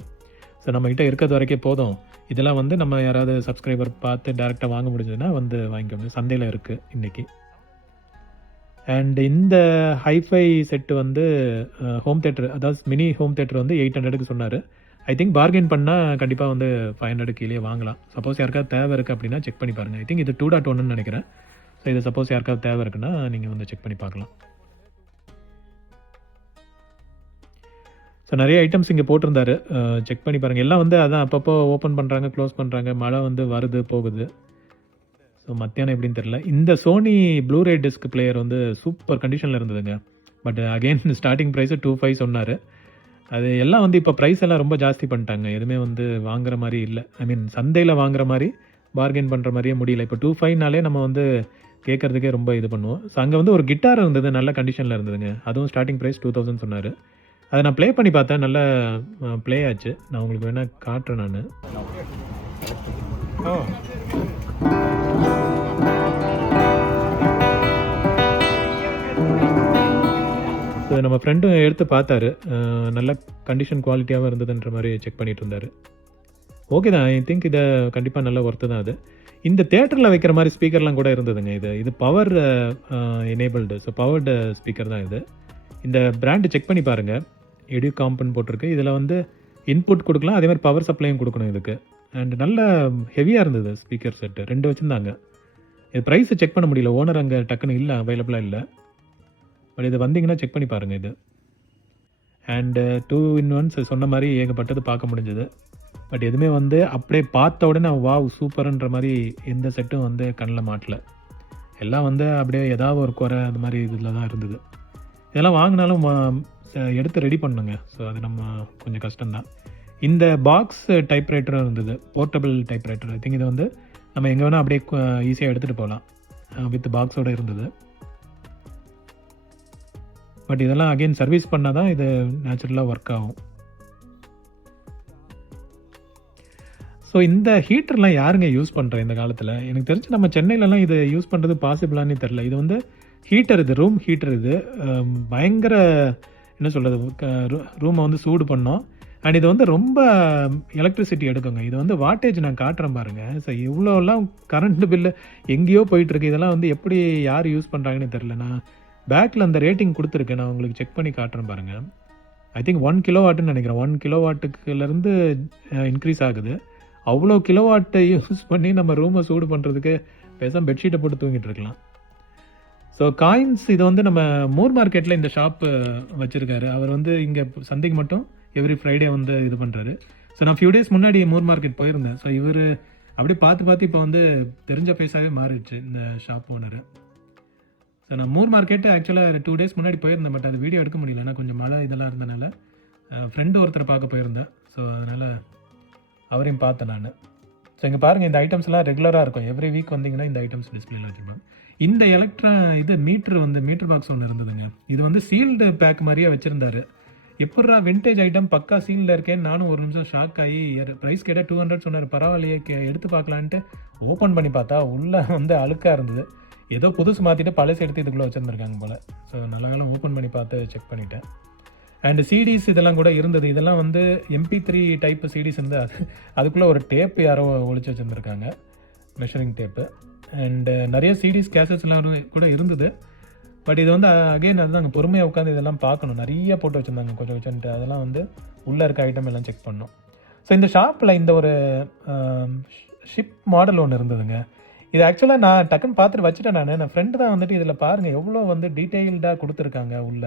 ஸோ நம்மகிட்ட இருக்கிறது வரைக்கும் போதும். இதெல்லாம் வந்து நம்ம யாராவது சப்ஸ்கிரைபர் பார்த்து டேரெக்டாக வாங்க முடிஞ்சதுன்னா வந்து வாங்கிக்கோங்க. சந்தையில் இருக்குது இன்றைக்கி. அண்ட் இந்த ஹைஃபை செட்டு வந்து ஹோம் தேட்டர், அதாவது மினி ஹோம் தேட்டர் வந்து 800க்கு சொன்னார். ஐ திங்க் பார்கெயின் பண்ணால் கண்டிப்பாக வந்து 500 கீழே வாங்கலாம். சப்போஸ் யாருக்காவது தேவை இருக்குது அப்படின்னா செக் பண்ணி பாருங்கள். ஐ திங்க் இது 2.1ன்னு நினைக்கிறேன். ஸோ இது சப்போஸ் யாருக்காவது தேவை இருக்குன்னா நீங்கள் வந்து செக் பண்ணி பார்க்கலாம். ஸோ நிறைய ஐட்டம்ஸ் இங்கே போட்டிருந்தாரு, செக் பண்ணி பாருங்கள். எல்லாம் வந்து அதான் அப்பப்போ ஓப்பன் பண்ணுறாங்க, க்ளோஸ் பண்ணுறாங்க, மழை வந்து வருது போகுது. ஸோ மத்தியானம் எப்படின்னு தெரில. இந்த சோனி ப்ளூரே டிஸ்க் பிளேயர் வந்து சூப்பர் கண்டிஷனில் இருந்ததுங்க. பட் அகெயின் ஸ்டார்டிங் ப்ரைஸு 25 சொன்னார். அது எல்லாம் வந்து இப்போ ப்ரைஸ் எல்லாம் ரொம்ப ஜாஸ்தி பண்ணிட்டாங்க. எதுவுமே வந்து வாங்குற மாதிரி இல்லை. ஐ மீன் சந்தையில் வாங்குற மாதிரி பார்கெயின் பண்ணுற மாதிரியே முடியல. இப்போ 25னாலே நம்ம வந்து கேட்குறதுக்கே ரொம்ப இது பண்ணுவோம். ஸோ அங்கே வந்து ஒரு கிட்டார் இருந்தது, நல்ல கண்டிஷனில் இருந்ததுங்க. அதுவும் ஸ்டார்டிங் ப்ரைஸ் 2000 சொன்னார். அதை நான் ப்ளே பண்ணி பார்த்தேன், நல்லா ப்ளே ஆச்சு. நான் உங்களுக்கு வேணால் காட்டுறேன் நான். ஸோ நம்ம ஃப்ரெண்டும் எடுத்து பார்த்தாரு, நல்ல கண்டிஷன் குவாலிட்டியாகவும் இருந்ததுன்ற மாதிரி செக் பண்ணிட்டு இருந்தார். ஓகே தான், ஐ திங்க் இதை கண்டிப்பாக நல்ல ஒர்த்து தான் அது. இந்த தேட்டரில் வைக்கிற மாதிரி ஸ்பீக்கர்லாம் கூட இருந்ததுங்க. இது power enabled, so powered speaker தான் இது. இந்த பிராண்டு செக் பண்ணி பாருங்கள், எடியூகாம்ப்னு போட்டிருக்கு. இதில் வந்து இன்புட் கொடுக்கலாம், அதே மாதிரி பவர் சப்ளையும் கொடுக்கணும் இதுக்கு. அண்ட் நல்ல ஹெவியாக இருந்தது ஸ்பீக்கர் செட்டு. 2 வச்சுருந்தாங்க. இது ப்ரைஸை செக் பண்ண முடியல, ஓனர் அங்கே டக்குன்னு இல்லை, அவைலபிளாக இல்லை. பட் இது வந்தீங்கன்னா செக் பண்ணி பாருங்கள் இது. அண்டு 2-in-1 சொன்ன மாதிரி ஏகப்பட்டது பார்க்க முடிஞ்சது. பட் எதுவுமே வந்து அப்படியே பார்த்த உடனே வாவ் சூப்பர்ன்ற மாதிரி எந்த செட்டும் வந்து கண்ணில் மாட்டல. எல்லாம் வந்து அப்படியே ஏதாவது ஒரு குறை அந்த மாதிரி இதில் தான் இருந்தது. இதெல்லாம் வாங்கினாலும் எடுத்து ரெடி பண்ணுங்க. ஸோ அது நம்ம கொஞ்சம் கஷ்டம்தான். இந்த பாக்ஸ் டைப்ரைட்டரும் இருந்தது, போர்ட்டபிள் டைப்ரைட்டர். ஐ திங்க் இது வந்து நம்ம எங்கே வேணால் அப்படியே ஈஸியாக எடுத்துகிட்டு போகலாம். வித் பாக்ஸோடு இருந்தது. பட் இதெல்லாம் அகெயின் சர்வீஸ் பண்ணால் தான் இது நேச்சுரலாக ஒர்க் ஆகும். ஸோ இந்த ஹீட்டர்லாம் யாருங்க யூஸ் பண்ணுற இந்த காலத்தில்? எனக்கு தெரிஞ்சு நம்ம சென்னையிலலாம் இது யூஸ் பண்ணுறது பாசிபிளானே தெரில. இது வந்து ஹீட்டர், இது ரூம் ஹீட்டர். இது பயங்கர என்ன சொல்கிறது, ரூமை வந்து சூடு பண்ணோம். அண்ட் இது வந்து ரொம்ப எலக்ட்ரிசிட்டி எடுக்குங்க. இது வந்து வாட்டேஜ் நான் காட்டுறேன் பாருங்கள். ஸோ இவ்வளோலாம் கரண்ட் பில்லு எங்கேயோ போயிட்டுருக்கு. இதெல்லாம் வந்து எப்படி யார் யூஸ் பண்ணுறாங்கன்னு தெரில. நான் பேக்கில் அந்த ரேட்டிங் கொடுத்துருக்கேன், நான் உங்களுக்கு செக் பண்ணி காட்டுறேன் பாருங்கள். ஐ திங்க் 1 கிலோவாட்டுன்னு நினைக்கிறேன். 1 கிலோவாட்டுக்குலேருந்து இன்க்ரீஸ் ஆகுது. அவ்வளோ கிலோவாட்டை யூஸ் பண்ணி நம்ம ரூமை சூடு பண்ணுறதுக்கு பேசாமல் பெட்ஷீட்டை போட்டு தூங்கிட்டு இருக்கலாம். ஸோ காயின்ஸ், இது வந்து நம்ம மூர் மார்க்கெட்டில் இந்த ஷாப்பு வச்சுருக்காரு. அவர் வந்து இங்கே சந்தைக்கு மட்டும் எவ்ரி ஃப்ரைடே வந்து இது பண்ணுறாரு. ஸோ நான் ஃபியூ டேஸ் முன்னாடி மூர் மார்க்கெட் போயிருந்தேன். ஸோ இவர் அப்படியே பார்த்து இப்போ வந்து தெரிஞ்ச ஃபேஸாகவே மாறிடுச்சு இந்த ஷாப் ஓனர். ஸோ நான் மூர் மார்க்கெட்டு ஆக்சுவலாக 2 டேஸ் முன்னாடி போயிருந்தேன். பட் அது வீடியோ எடுக்க முடியல, ஏன்னா கொஞ்சம் மழை இதெல்லாம் இருந்தனால. ஃப்ரெண்டு ஒருத்தரை பார்க்க போயிருந்தேன். ஸோ அதனால் அவரையும் பார்த்தேன் நான். ஸோ இங்கே பாருங்கள், இந்த ஐட்டம்ஸ்லாம் ரெகுலராக இருக்கும். எவ்ரி வீக் வந்தீங்கன்னா இந்த ஐட்டம்ஸ் டிஸ்பிளேல வச்சுருப்பாங்க. இந்த மீட்டர் பாக்ஸ் ஒன்று இருந்ததுங்க. இது வந்து சீல்டு பேக் மாதிரியே வச்சுருந்தாரு. எப்படா விண்டேஜ் ஐட்டம் பக்கா சீலில் இருக்கேன்னு நானும் ஒரு நிமிஷம் ஷாக் ஆகி ப்ரைஸ் கேட்டால் 200 சொன்னார். பரவாயில்லையே, எடுத்து பார்க்கலான்ட்டு ஓப்பன் பண்ணி பார்த்தா உள்ளே வந்து அழுக்காக இருந்தது. ஏதோ புதுசு மாற்றிட்டு பழசு எடுத்து இதுக்குள்ளே வச்சுருந்துருக்காங்க போல். ஸோ நல்லா ஓப்பன் பண்ணி பார்த்து செக் பண்ணிட்டேன். அண்ட் சிடிஸ் இதெல்லாம் கூட இருந்தது. இதெல்லாம் வந்து MP3 டைப் சிடிஸ் இருந்து அதுக்குள்ளே ஒரு டேப் யாரோ ஒழிச்சு வச்சுருந்துருக்காங்க, மெஷரிங் டேப்பு. அண்டு நிறைய சிடிஸ் கேசட்ஸ்லாம் கூட இருந்தது. பட் இது வந்து அகெயின் அதுதான் பொறுமையாக உட்காந்து இதெல்லாம் பார்க்கணும். நிறைய போட்டு வச்சுருந்தாங்க கொஞ்சம் கொஞ்சம்ட்டு. அதெல்லாம் வந்து உள்ளே இருக்க ஐட்டம் எல்லாம் செக் பண்ணோம். ஸோ இந்த ஷாப்பில் இந்த ஒரு ஷிப் மாடல் ஒன்று இருந்ததுங்க. இது ஆக்சுவலாக நான் டக்குன்னு பார்த்துட்டு வச்சுட்டேன். நான் ஃப்ரெண்டு தான் வந்துட்டு இதில் பாருங்கள் எவ்வளோ வந்து டீட்டெயில்டாக கொடுத்துருக்காங்க உள்ள.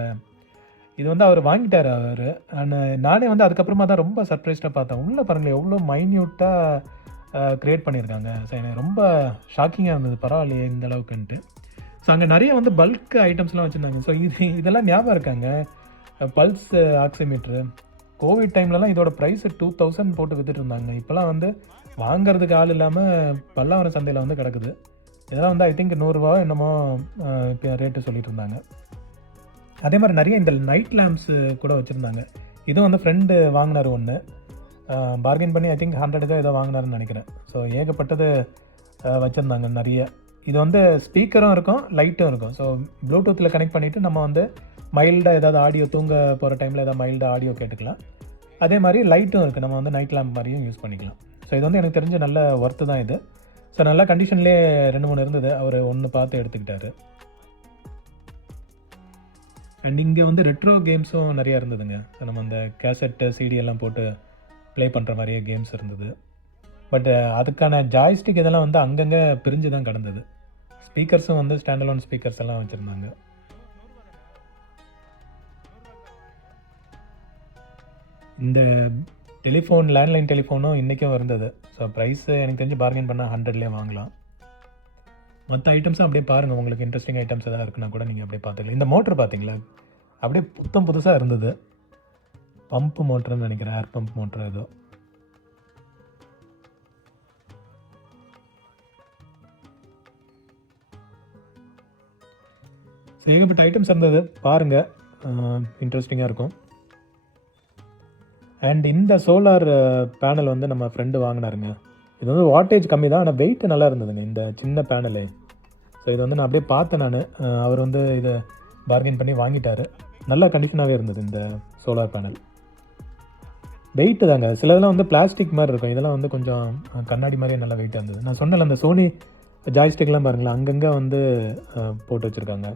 இது வந்து அவர் வாங்கிட்டார் அவர். அண்ட் நானே வந்து அதுக்கப்புறமா தான் ரொம்ப சர்ப்ரைஸ்டாக பார்த்தேன். உள்ளே பாருங்களேன் எவ்வளோ மைன்யூட்டாக க்ரியேட் பண்ணியிருக்காங்க. ஸோ எனக்கு ரொம்ப ஷாக்கிங்காக இருந்தது, பரவாயில்லையே இந்த அளவுக்குன்ட்டு. ஸோ அங்கே நிறைய வந்து பல்க் ஐட்டம்ஸ்லாம் வச்சுருந்தாங்க. ஸோ இதெல்லாம் ஞாபகம் இருக்காங்க, பல்ஸ் ஆக்சிமீட்ரு. கோவிட் டைம்லலாம் இதோட ப்ரைஸ் 2000 போட்டு வித்துட்டு இருந்தாங்க. இப்போலாம் வந்து வாங்கிறதுக்கு ஆள் இல்லாமல் பல்லாவரம் சந்தையில் வந்து கிடக்குது. இதெல்லாம் வந்து ஐ திங்க் 100 ரூபா என்னமோ இப்போ ரேட்டு சொல்லிட்டு இருந்தாங்க. அதே மாதிரி நிறைய இந்த நைட் லேம்ப்ஸு கூட வச்சுருந்தாங்க. இதுவும் வந்து ஃப்ரெண்டு வாங்கினார் ஒன்று, பார்கெயின் பண்ணி ஐ திங்க் 100 தான் ஏதோ வாங்கினாருன்னு நினைக்கிறேன். ஸோ ஏகப்பட்டது வச்சுருந்தாங்க நிறைய. இது வந்து ஸ்பீக்கரும் இருக்கும், லைட்டும் இருக்கும். ஸோ ப்ளூடூத்தில் கனெக்ட் பண்ணிவிட்டு நம்ம வந்து மைல்டாக ஏதாவது ஆடியோ, தூங்க போகிற டைமில் ஏதாவது மைல்டாக ஆடியோ கேட்டுக்கலாம். அதே மாதிரி லைட்டும் இருக்குது, நம்ம வந்து நைட் லேம்ப் மாதிரியும் யூஸ் பண்ணிக்கலாம். ஸோ இது வந்து எனக்கு தெரிஞ்ச நல்ல ஒர்த்து தான் இது. ஸோ நல்ல கண்டிஷன்லேயே 2-3 இருந்தது, அவர் ஒன்று பார்த்து எடுத்துக்கிட்டாரு. அண்ட் இங்கே வந்து ரெட்ரோ கேம்ஸும் நிறையா இருந்ததுங்க. ஸோ நம்ம அந்த கேசட்டு சிடி எல்லாம் போட்டு ப்ளே பண்ணுற மாதிரியே கேம்ஸ் இருந்தது. பட் அதுக்கான ஜாய்ஸ்டிக் இதெல்லாம் வந்து அங்கங்கே பிரிஞ்சு தான் கிடந்தது. ஸ்பீக்கர்ஸும் வந்து ஸ்டாண்டலோன் ஸ்பீக்கர்ஸ் எல்லாம் வச்சுருந்தாங்க. இந்த டெலிஃபோன், லேண்ட்லைன் டெலிஃபோனும் இன்றைக்கும் இருந்தது. ஸோ ப்ரைஸு எனக்கு தெரிஞ்சு பார்கெயின் பண்ணால் 100லேயே வாங்கலாம். மற்ற ஐட்டம்ஸும் அப்படியே பாருங்கள், உங்களுக்கு இன்ட்ரெஸ்டிங் ஐட்டம்ஸ் எதாவது இருக்குன்னா கூட நீங்கள் அப்படியே பார்த்துக்கலாம். இந்த மோட்ரு பார்த்தீங்களா, அப்படியே புதுசாக இருந்தது. பம்ப் மோட்டருன்னு நினைக்கிறேன், ஏர் பம்ப் மோட்ரு ஏதோ. ஏகப்பட்ட ஐட்டம்ஸ் இருந்தது, பாருங்கள், இன்ட்ரெஸ்டிங்காக இருக்கும். அண்ட் இந்த சோலார் பேனல் வந்து நம்ம ஃப்ரெண்டு வாங்கினாருங்க. இது வந்து வாட்டேஜ் கம்மி தான், ஆனால் வெயிட் நல்லா இருந்ததுங்க இந்த சின்ன பேனலு. ஸோ இது வந்து நான் அப்படியே பார்த்தேன் நான். அவர் வந்து இதை பார்கெயின் பண்ணி வாங்கிட்டார். நல்ல கண்டிஷனாகவே இருந்தது இந்த சோலார் பேனல். வெயிட்டு தாங்க, சிலதெல்லாம் வந்து பிளாஸ்டிக் மாதிரி இருக்கும், இதெல்லாம் வந்து கொஞ்சம் கண்ணாடி மாதிரியே நல்லா வெயிட்டாக இருந்தது. நான் சொன்னல அந்த சோனி ஜாய்ஸ்டிக்லாம் பாருங்களேன், அங்கங்கே வந்து போட்டு வச்சுருக்காங்க.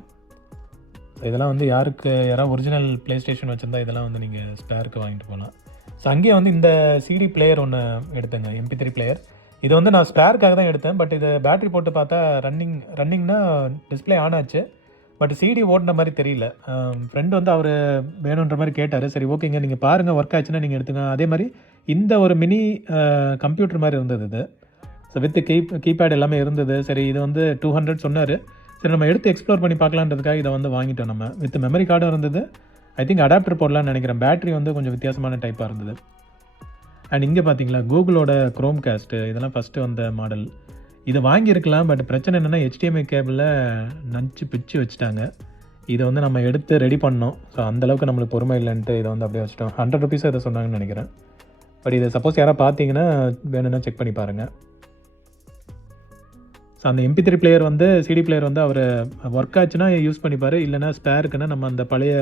இதெல்லாம் வந்து யாராவது ஒரிஜினல் ப்ளே ஸ்டேஷன் வச்சுருந்தா இதெல்லாம் வந்து நீங்கள் ஸ்பேருக்கு வாங்கிட்டு போகலாம். ஸோ அங்கேயே வந்து இந்த சிடி பிளேயர் ஒன்று எடுத்தேங்க, MP3 பிளேயர். இது வந்து நான் ஸ்பேருக்காக தான் எடுத்தேன். பட் இது பேட்டரி போட்டு பார்த்தா ரன்னிங்னா டிஸ்பிளே ஆன் ஆச்சு. பட் சிடி ஓடின மாதிரி தெரியல. ஃப்ரெண்டு வந்து அவர் வேணுன்ற மாதிரி கேட்டார். சரி ஓகேங்க, நீங்கள் பாருங்கள், ஒர்க் ஆச்சுன்னா நீங்கள் எடுத்துங்க. அதே மாதிரி இந்த ஒரு மினி கம்ப்யூட்டர் மாதிரி இருந்தது இது. ஸோ வித் கீபேட் எல்லாமே இருந்தது. சரி இது வந்து 200 சொன்னார். சரி நம்ம எடுத்து எக்ஸ்ப்ளோர் பண்ணி பார்க்கலான்றதுக்காக இதை வந்து வாங்கிட்டோம் நம்ம. வித் மெமரி கார்டும் இருந்தது. ஐ திங்க் அடாப்டர் போடலான்னு நினைக்கிறேன். பேட்டரி வந்து கொஞ்சம் வித்தியாசமான டைப்பாக இருந்தது. அண்ட் இங்கே பார்த்தீங்களா கூகுளோட க்ரோம் காஸ்ட்டு, இதெல்லாம் ஃபஸ்ட்டு வந்த மாடல். இதை வாங்கியிருக்கலாம், பட் பிரச்சனை என்னென்னா HDMI கேபிளில் நச்சு பிச்சு வச்சுட்டாங்க. இதை வந்து நம்ம எடுத்து ரெடி பண்ணோம். ஸோ அந்தளவுக்கு நம்மளுக்கு பொறுமை இல்லைன்ட்டு இதை வந்து அப்படியே வச்சுட்டோம். 100 ருபீஸாக இதை சொன்னாங்கன்னு நினைக்கிறேன். பட் இதை சப்போஸ் யாராவது பார்த்தீங்கன்னா வேணும்னா செக் பண்ணி பாருங்கள். ஸோ அந்த MP3 பிளேயர் வந்து சிடி பிளேயர் வந்து அவர் ஒர்க் ஆச்சுன்னா யூஸ் பண்ணிப்பார், இல்லைனா ஸ்பேருக்குன்னா நம்ம அந்த பழைய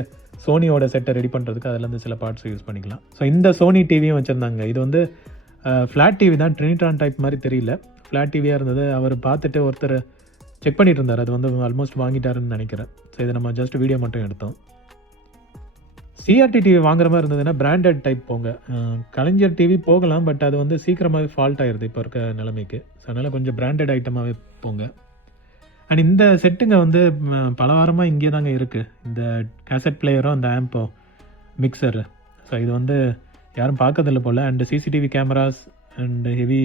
சோனியோட செட்டை ரெடி பண்ணுறதுக்கு அதிலேருந்து சில பார்ட்ஸ் யூஸ் பண்ணிக்கலாம். ஸோ இந்த சோனி டிவியும் வச்சுருந்தாங்க. இது வந்து ஃப்ளாட் டிவி தான், ட்ரினிட்ரான் டைப் மாதிரி தெரியல, ஃப்ளாட் டிவியாக இருந்தது. அவர் பார்த்துட்டு ஒருத்தர் செக் பண்ணிட்டு இருந்தார், அது வந்து ஆல்மோஸ்ட் வாங்கிட்டாருன்னு நினைக்கிறேன். ஸோ இதை நம்ம ஜஸ்ட் வீடியோ மட்டும் எடுத்தோம். CRT டிவி வாங்குற மாதிரி இருந்ததுன்னா பிராண்டட் டைப் போங்க. கலைஞர் டிவி போகலாம், பட் அது வந்து சீக்கிரமாகவே ஃபால்ட் ஆயிடுது இப்போ இருக்க நிலைமைக்கு. ஸோ அதனால் கொஞ்சம் பிராண்டட் ஐட்டமாகவே போங்க. அண்ட் இந்த செட்டுங்க வந்து பல வாரமாக இங்கே தாங்க இருக்குது, இந்த கேசட் பிளேயரும் அந்த ஆம்போ மிக்சரு. ஸோ இது வந்து யாரும் பார்க்கறதில்ல போல். And CCTV cameras and heavy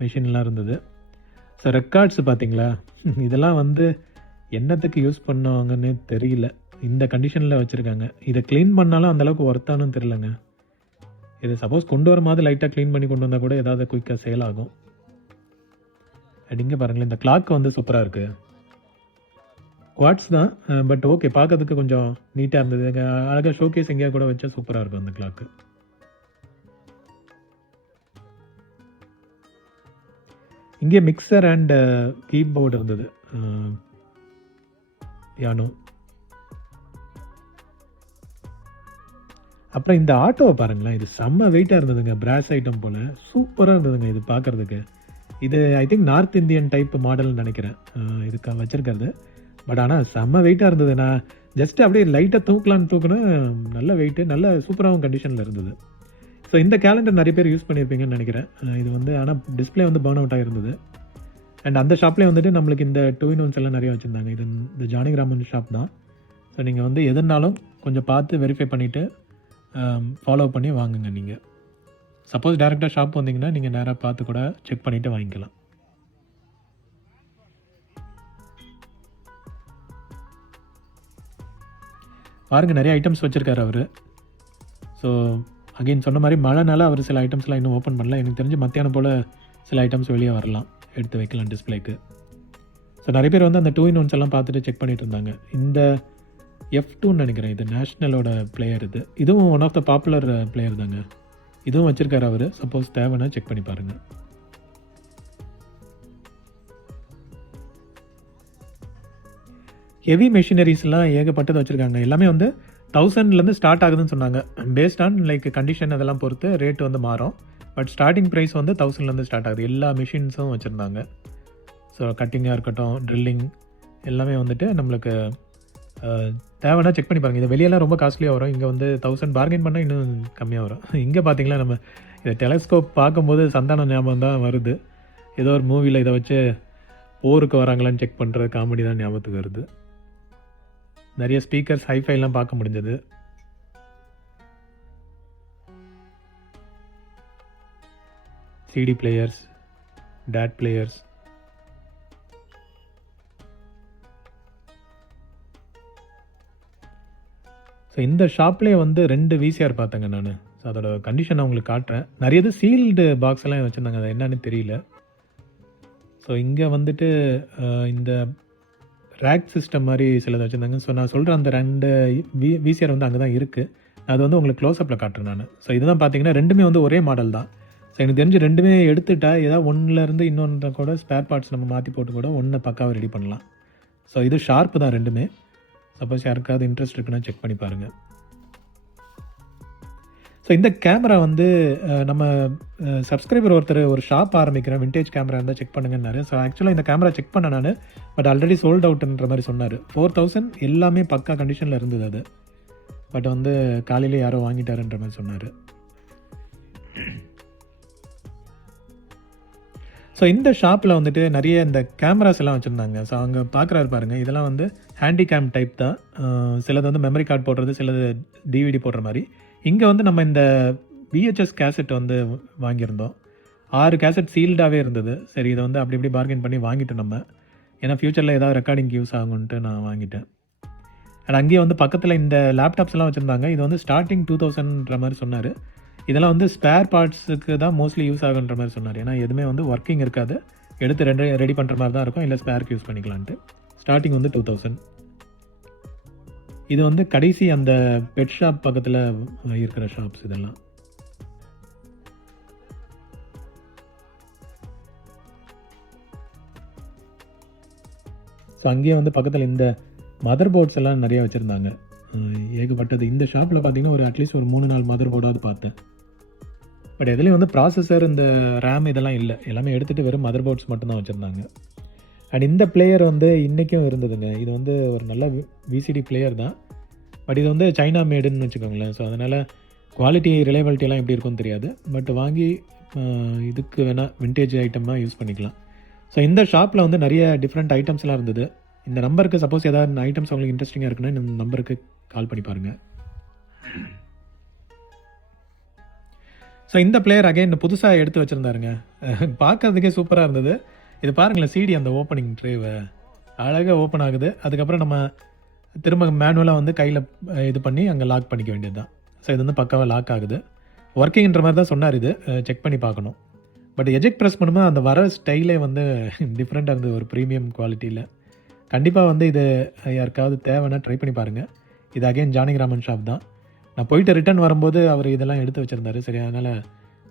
மிஷின்லாம் இருந்தது. ஸோ ரெக்கார்ட்ஸ் பார்த்தீங்களா, இதெல்லாம் வந்து என்னத்துக்கு யூஸ் பண்ணுவாங்கன்னு தெரியல, இந்த கண்டிஷனில் வச்சுருக்காங்க. இதை க்ளீன் பண்ணாலும் அந்தளவுக்கு ஒர்த்தானு தெரிலங்க. இது சப்போஸ் கொண்டு வரும்போது லைட்டாக க்ளீன் பண்ணி கொண்டு வந்தால் கூட ஏதாவது குயிக்காக சேல் ஆகும். அண்ட் இங்கே பாருங்களேன், இந்த கிளாக் வந்து சூப்பராக இருக்குது. குவாட்ஸ் தான், பட் ஓகே, பார்க்கறதுக்கு கொஞ்சம் நீட்டாக இருந்தது. அழகாக ஷோகேஸ் எங்கேயா கூட வச்சா சூப்பராக இருக்கும் அந்த கிளாக்கு. இங்கே மிக்சர் அண்ட் கீபோர்டு இருந்தது, பியானோ. அப்புறம் இந்த ஆட்டோவை பாருங்களேன், இது செம்ம வெயிட்டாக இருந்ததுங்க. பிராஸ் ஐட்டம் போல் சூப்பராக இருந்ததுங்க இது பார்க்குறதுக்கு. இது I think north Indian type மாடல்னு நினைக்கிறேன் இதுக்கு வச்சுருக்கிறது. பட் ஆனால் செம்ம வெயிட்டாக இருந்தது. நான் ஜஸ்ட்டு அப்படியே லைட்டாக தூக்கலான்னு தூக்குனா நல்ல வெயிட்டு, நல்ல சூப்பராகவும் கண்டிஷனில் இருந்தது. ஸோ இந்த கேலண்டர் நிறைய பேர் யூஸ் பண்ணியிருப்பீங்கன்னு நினைக்கிறேன். இது வந்து ஆனால் டிஸ்பிளே வந்து பர்ன் அவுட் ஆகிருந்தது. அண்ட் அந்த ஷாப்லேயே வந்துட்டு நம்மளுக்கு இந்த 2-in-1s எல்லாம் நிறைய வச்சுருந்தாங்க. இது இந்த ஜானகிராமன் ஷாப் தான். ஸோ நீங்கள் வந்து எதுனாலும் கொஞ்சம் பார்த்து வெரிஃபை பண்ணிவிட்டு ஃபாலோ பண்ணி வாங்குங்க நீங்கள். சப்போஸ் டேரெக்டாக ஷாப் வந்தீங்கன்னா நீங்கள் நேராக பார்த்து கூட செக் பண்ணிவிட்டு வாங்கிக்கலாம். பாருங்கள் நிறைய ஐட்டம்ஸ் வச்சுருக்காரு அவர். ஸோ அகெயின் சொன்ன மாதிரி மழைனால அவர் சில ஐட்டம்ஸ்லாம் இன்னும் ஓப்பன் பண்ணல. எனக்கு தெரிஞ்சு மத்தியானம் போல் சில ஐட்டம்ஸ் வெளியே வரலாம், எடுத்து வைக்கலாம் டிஸ்பிளேக்கு. ஸோ நிறைய பேர் வந்து அந்த 2-in-1s எல்லாம் பார்த்துட்டு செக் பண்ணிட்டு இருந்தாங்க. இந்த F2ன்னு நினைக்கிறேன், இது நேஷ்னலோட பிளேயர். இதுவும் one of the popular player தாங்க. இதுவும் வச்சுருக்காரு அவர். சப்போஸ் தேவைன்னா செக் பண்ணி பாருங்கள். ஹெவி மெஷினரிஸ்லாம் ஏகப்பட்டது வச்சுருக்காங்க. எல்லாமே வந்து 1000லேருந்து ஸ்டார்ட் ஆகுதுன்னு சொன்னாங்க. பேஸ்ட் ஆன் லைக் கண்டிஷன் அதெல்லாம் பொறுத்து ரேட் வந்து மாறும். பட் ஸ்டார்டிங் ப்ரைஸ் வந்து 1000லேருந்து ஸ்டார்ட் ஆகுது. எல்லா மிஷின்ஸும் வச்சுருந்தாங்க. ஸோ கட்டிங்காக இருக்கட்டும், ட்ரில்லிங் எல்லாமே வந்துட்டு நம்மளுக்கு தேவைன்னா செக் பண்ணி பாருங்கள். இது வெளியெல்லாம் ரொம்ப காஸ்ட்லியாக வரும். இங்கே வந்து 1000 பார்கெயின் பண்ணால் இன்னும் கம்மியாக வரும். இங்கே பார்த்தீங்களா, நம்ம இந்த டெலஸ்கோப் பார்க்கும்போது சந்தானம் ஞாபகம் தான் வருது. ஏதோ ஒரு மூவியில் இதை வச்சு போருக்கு வராங்களான்னு செக் பண்ணுற காமெடி தான் ஞாபகத்துக்கு வருது. நிறைய ஸ்பீக்கர்ஸ் ஹைஃபைலாம் பார்க்க முடிஞ்சது. CD players, DAT players. So இந்த ஷாப்லேயே வந்து 2 VCR பார்த்தேங்க நான். ஸோ அதோட கண்டிஷன் உங்களுக்கு காட்டுறேன். நிறைய இது சீல்டு பாக்ஸ் எல்லாம் வச்சுருந்தாங்க, அது என்னன்னு தெரியல. ஸோ இங்கே வந்துட்டு இந்த ரேக் சிஸ்டம் மாதிரி சிலது வச்சுருந்தாங்க. ஸோ நான் சொல்கிற அந்த 2 VCR வந்து அங்கே தான் இருக்குது. அது வந்து உங்களுக்கு க்ளோஸ்அப்பில் காட்டுறேன் நான். ஸோ இதுதான் பார்த்தீங்கன்னா 2மே வந்து ஒரே மாடல் தான். ஸோ எனக்கு தெரிஞ்சு 2மே எடுத்துட்டா ஏதாவது ஒன்றுலேருந்து இன்னொன்று கூட ஸ்பேர் பார்ட்ஸ் நம்ம மாற்றி போட்டு கூட ஒன்று பக்காவை ரெடி பண்ணலாம். ஸோ இது ஷார்ப்பு தான் 2மே. சப்போஸ் யாருக்காவது இன்ட்ரெஸ்ட் இருக்குன்னா செக் பண்ணி பாருங்கள். ஸோ இந்த கேமரா வந்து நம்ம சப்ஸ்கிரைபர் ஒருத்தர் ஒரு ஷாப் ஆரம்பிக்கிறேன், விண்டேஜ் கேமரா இருந்தால் செக் பண்ணுங்கன்னாரு. ஸோ ஆக்சுவலாக இந்த கேமரா செக் பண்ண நான், பட் ஆல்ரெடி சோல்ட் அவுட்ன்ற மாதிரி சொன்னார். 4000 எல்லாமே பக்கா கண்டிஷனில் இருந்தது அது. பட் வந்து காலையில் யாரோ வாங்கிட்டாருன்ற மாதிரி சொன்னார். ஸோ இந்த ஷாப்பில் வந்துட்டு நிறைய இந்த கேமராஸ் எல்லாம் வச்சுருந்தாங்க. ஸோ அங்கே பார்க்குறாரு பாருங்கள், இதெல்லாம் வந்து ஹேண்டிகேம் டைப் தான். சிலது வந்து மெமரி கார்டு போடுறது, சிலது DVD போடுற மாதிரி. இங்கே வந்து நம்ம இந்த VHS கேசட் வந்து வாங்கியிருந்தோம். 6 கேசட் சீல்டாகவே இருந்தது. சரி, இதை வந்து அப்படி இப்படி பார்கெயின் பண்ணி வாங்கிட்டோம் நம்ம. ஏன்னா ஃப்யூச்சரில் ஏதாவது ரெக்கார்டிங்க்கு யூஸ் ஆகும்ன்ட்டு நான் வாங்கிட்டேன். அண்ட் அங்கேயே வந்து பக்கத்தில் இந்த லேப்டாப்ஸ் எல்லாம் வச்சுருந்தாங்க. இது வந்து ஸ்டார்டிங் 2000ன்ற மாதிரி சொன்னார். இதெல்லாம் வந்து ஸ்பேர் பார்ட்ஸுக்கு தான் மோஸ்ட்லி யூஸ் ஆகுன்ற மாதிரி சொன்னார். ஏன்னா எதுவுமே வந்து ஒர்க்கிங் இருக்காது, எடுத்து ரெடி பண்ணுற மாதிரி தான் இருக்கும், இல்லை ஸ்பேருக்கு யூஸ் பண்ணிக்கலான்ட்டு. ஸ்டார்டிங் வந்து 2000. இது வந்து கடைசி அந்த பெட் ஷாப் பக்கத்தில் இருக்கிற ஷாப்ஸ் இதெல்லாம். ஸோ அங்கேயே வந்து பக்கத்தில் இந்த மதர் போர்ட்ஸ் எல்லாம் நிறையா வச்சுருந்தாங்க, ஏகப்பட்டது. இந்த ஷாப்பில் பார்த்தீங்கன்னா ஒரு அட்லீஸ்ட் ஒரு 3-4 மதர் போர்டாவது பார்த்தேன். பட் எதுலேயும் வந்து ப்ராசஸர், இந்த ரேம் இதெல்லாம் இல்லை, எல்லாமே எடுத்துகிட்டு வெறும் மதர் போர்ட்ஸ் மட்டும்தான் வச்சுருந்தாங்க. அண்ட் இந்த பிளேயர் வந்து இன்றைக்கும் இருந்ததுங்க. இது வந்து ஒரு நல்ல VCD பிளேயர் தான். பட் இது வந்து சைனா மேடுன்னு வச்சுக்கோங்களேன். ஸோ அதனால் குவாலிட்டி, ரிலையபிலிட்டியெல்லாம் எப்படி இருக்குன்னு தெரியாது. பட் வாங்கி இதுக்கு வேணால் விண்டேஜ் ஐட்டமாக யூஸ் பண்ணிக்கலாம். ஸோ இந்த ஷாப்பில் வந்து நிறைய டிஃப்ரெண்ட் ஐட்டம்ஸ்லாம் இருந்தது. இந்த நம்பருக்கு சப்போஸ் ஏதாவது ஐட்டம்ஸ் உங்களுக்கு இன்ட்ரெஸ்டிங்காக இருக்குன்னா இந்த நம்பருக்கு கால் பண்ணி பாருங்கள். ஸோ இந்த பிளேயர் அகைன் புதுசாக எடுத்து வச்சுருந்தாருங்க. பார்க்குறதுக்கே சூப்பராக இருந்தது. இது பாருங்களேன், CD அந்த ஓப்பனிங் ட்ரேவை அழகாக ஓப்பன் ஆகுது. அதுக்கப்புறம் நம்ம திரும்ப மேனுவலாக வந்து கையில் இது பண்ணி அங்கே லாக் பண்ணிக்க வேண்டியது தான். ஸோ இது வந்து பக்காவாக லாக் ஆகுது. ஒர்க்கிங்ன்ற மாதிரி தான் சொன்னார். இது செக் பண்ணி பார்க்கணும். பட் எஜெக்ட் ப்ரெஸ் பண்ணும்போது அந்த வர ஸ்டைலே வந்து டிஃப்ரெண்ட்டாக இருந்தது, ஒரு ப்ரீமியம் குவாலிட்டியில். கண்டிப்பாக வந்து இது யாருக்காவது தேவைன்னா ட்ரை பண்ணி பாருங்கள். இது அகைன் ஜானகிராமன் ஷாப் தான். நான் போயிட்டு ரிட்டர்ன் வரும்போது அவர் இதெல்லாம் எடுத்து வச்சுருந்தாரு. சரி, அதனால்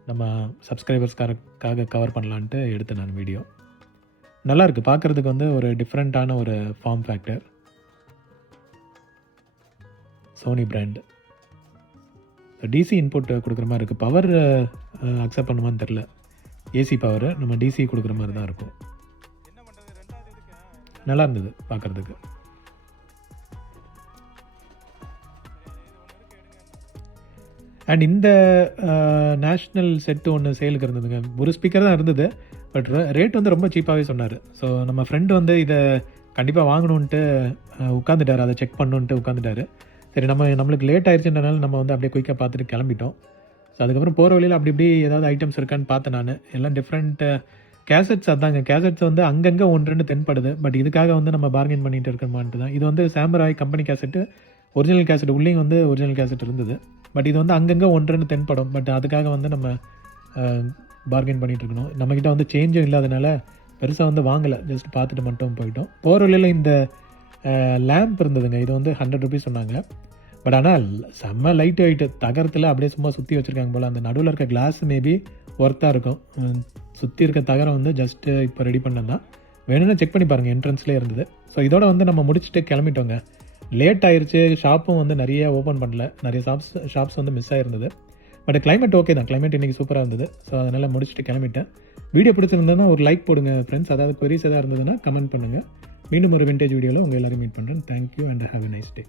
நம்ம சப்ஸ்கிரைபர்ஸ்க்காக கவர் பண்ணலான்ட்டு எடுத்தேன் நான் வீடியோ. நல்லாயிருக்கு பார்க்குறதுக்கு, வந்து ஒரு டிஃப்ரெண்ட்டான ஒரு form factor. Sony brand. DC input கொடுக்குற மாதிரி இருக்குது. பவர் அக்செப்ட் பண்ணுமான்னு தெரில. ஏசி பவர் நம்ம டிசி கொடுக்குற மாதிரி தான் இருக்கும். நல்லா இருந்தது பார்க்குறதுக்கு. அண்ட் இந்த நேஷ்னல் செட்டு ஒன்று சேலுக்கு இருந்ததுங்க. ஒரு ஸ்பீக்கர் தான் இருந்தது, பட் ரேட் வந்து ரொம்ப சீப்பாகவே சொன்னார். ஸோ நம்ம ஃப்ரெண்டு வந்து இதை கண்டிப்பாக வாங்கணுன்ட்டு உட்காந்துட்டார், அதை செக் பண்ணணுன்ட்டு உட்காந்துட்டாரு. சரி, நம்மளுக்கு லேட் ஆயிடுச்சுன்றனால நம்ம வந்து அப்படியே குயிக்காக பார்த்துட்டு கிளம்பிட்டோம். ஸோ அதுக்கப்புறம் போகிற வழியில் அப்படி இப்படி ஏதாவது ஐட்டம்ஸ் இருக்கான்னு பார்த்தேன் நான். எல்லாம் டிஃப்ரெண்ட் கேசட்ஸ். அதாங்க கேசட்ஸ் வந்து அங்கங்கே 1-2 தென்படுது. பட் இதுக்காக வந்து நம்ம பார்கெயின் பண்ணிட்டு இருக்கமான்ட்டு தான். இது வந்து சாம்பராய் கம்பெனி கேசட்டு, ஒரிஜினல் கேசட். உள்ளேயும் வந்து ஒரிஜினல் கேசட் இருந்தது. பட் இது வந்து அங்கங்கே 1-2 தென்படும். பட் அதுக்காக வந்து நம்ம பார்கெயின் பண்ணிகிட்டு இருக்கணும். நம்மக்கிட்ட வந்து சேஞ்சும் இல்லாதனால பெருசாக வந்து வாங்கலை, ஜஸ்ட் பார்த்துட்டு மட்டும் போயிட்டோம். போகிற வழியில் இந்த லேம்ப் இருந்ததுங்க. இது வந்து 100 ருபீஸ் சொன்னாங்க. பட் ஆனால் செம்ம லைட் வெயிட்டு, தகரத்தில் அப்படியே சும்மா சுற்றி வச்சுருக்காங்க போல். அந்த நடுவில் இருக்க கிளாஸ் மேபி ஒர்த்தாக இருக்கும். சுற்றி இருக்க தகரம் வந்து ஜஸ்ட்டு இப்போ ரெடி பண்ணது தான். வேணும்னா செக் பண்ணி பாருங்கள், என்ட்ரன்ஸ்லேயே இருந்தது. ஸோ இதோட வந்து நம்ம முடிச்சுட்டு கிளம்பிட்டோங்க. லேட் ஆயிடுச்சு. ஷாப்பும் வந்து நிறைய ஓப்பன் பண்ணல, நிறைய ஷாப்ஸ் வந்து மிஸ் ஆகிருந்தது. பட் கிளைமேட் ஓகே தான், கிளைமேட் இன்றைக்கி சூப்பராக இருந்தது. ஸோ அதனால் முடிச்சுட்டு கிளம்பிட்டேன். வீடியோ பிடிச்சிருந்ததுன்னா ஒரு லைக் போடுங்க ஃப்ரெண்ட்ஸ். அதாவது queries எதாவது இருந்ததுன்னா கமெண்ட் பண்ணுங்கள். மீண்டும் ஒரு விண்டேஜ் வீடியோவில் உங்கள் எல்லோரும் மீட் பண்ணுறேன். Thank you and have a nice day.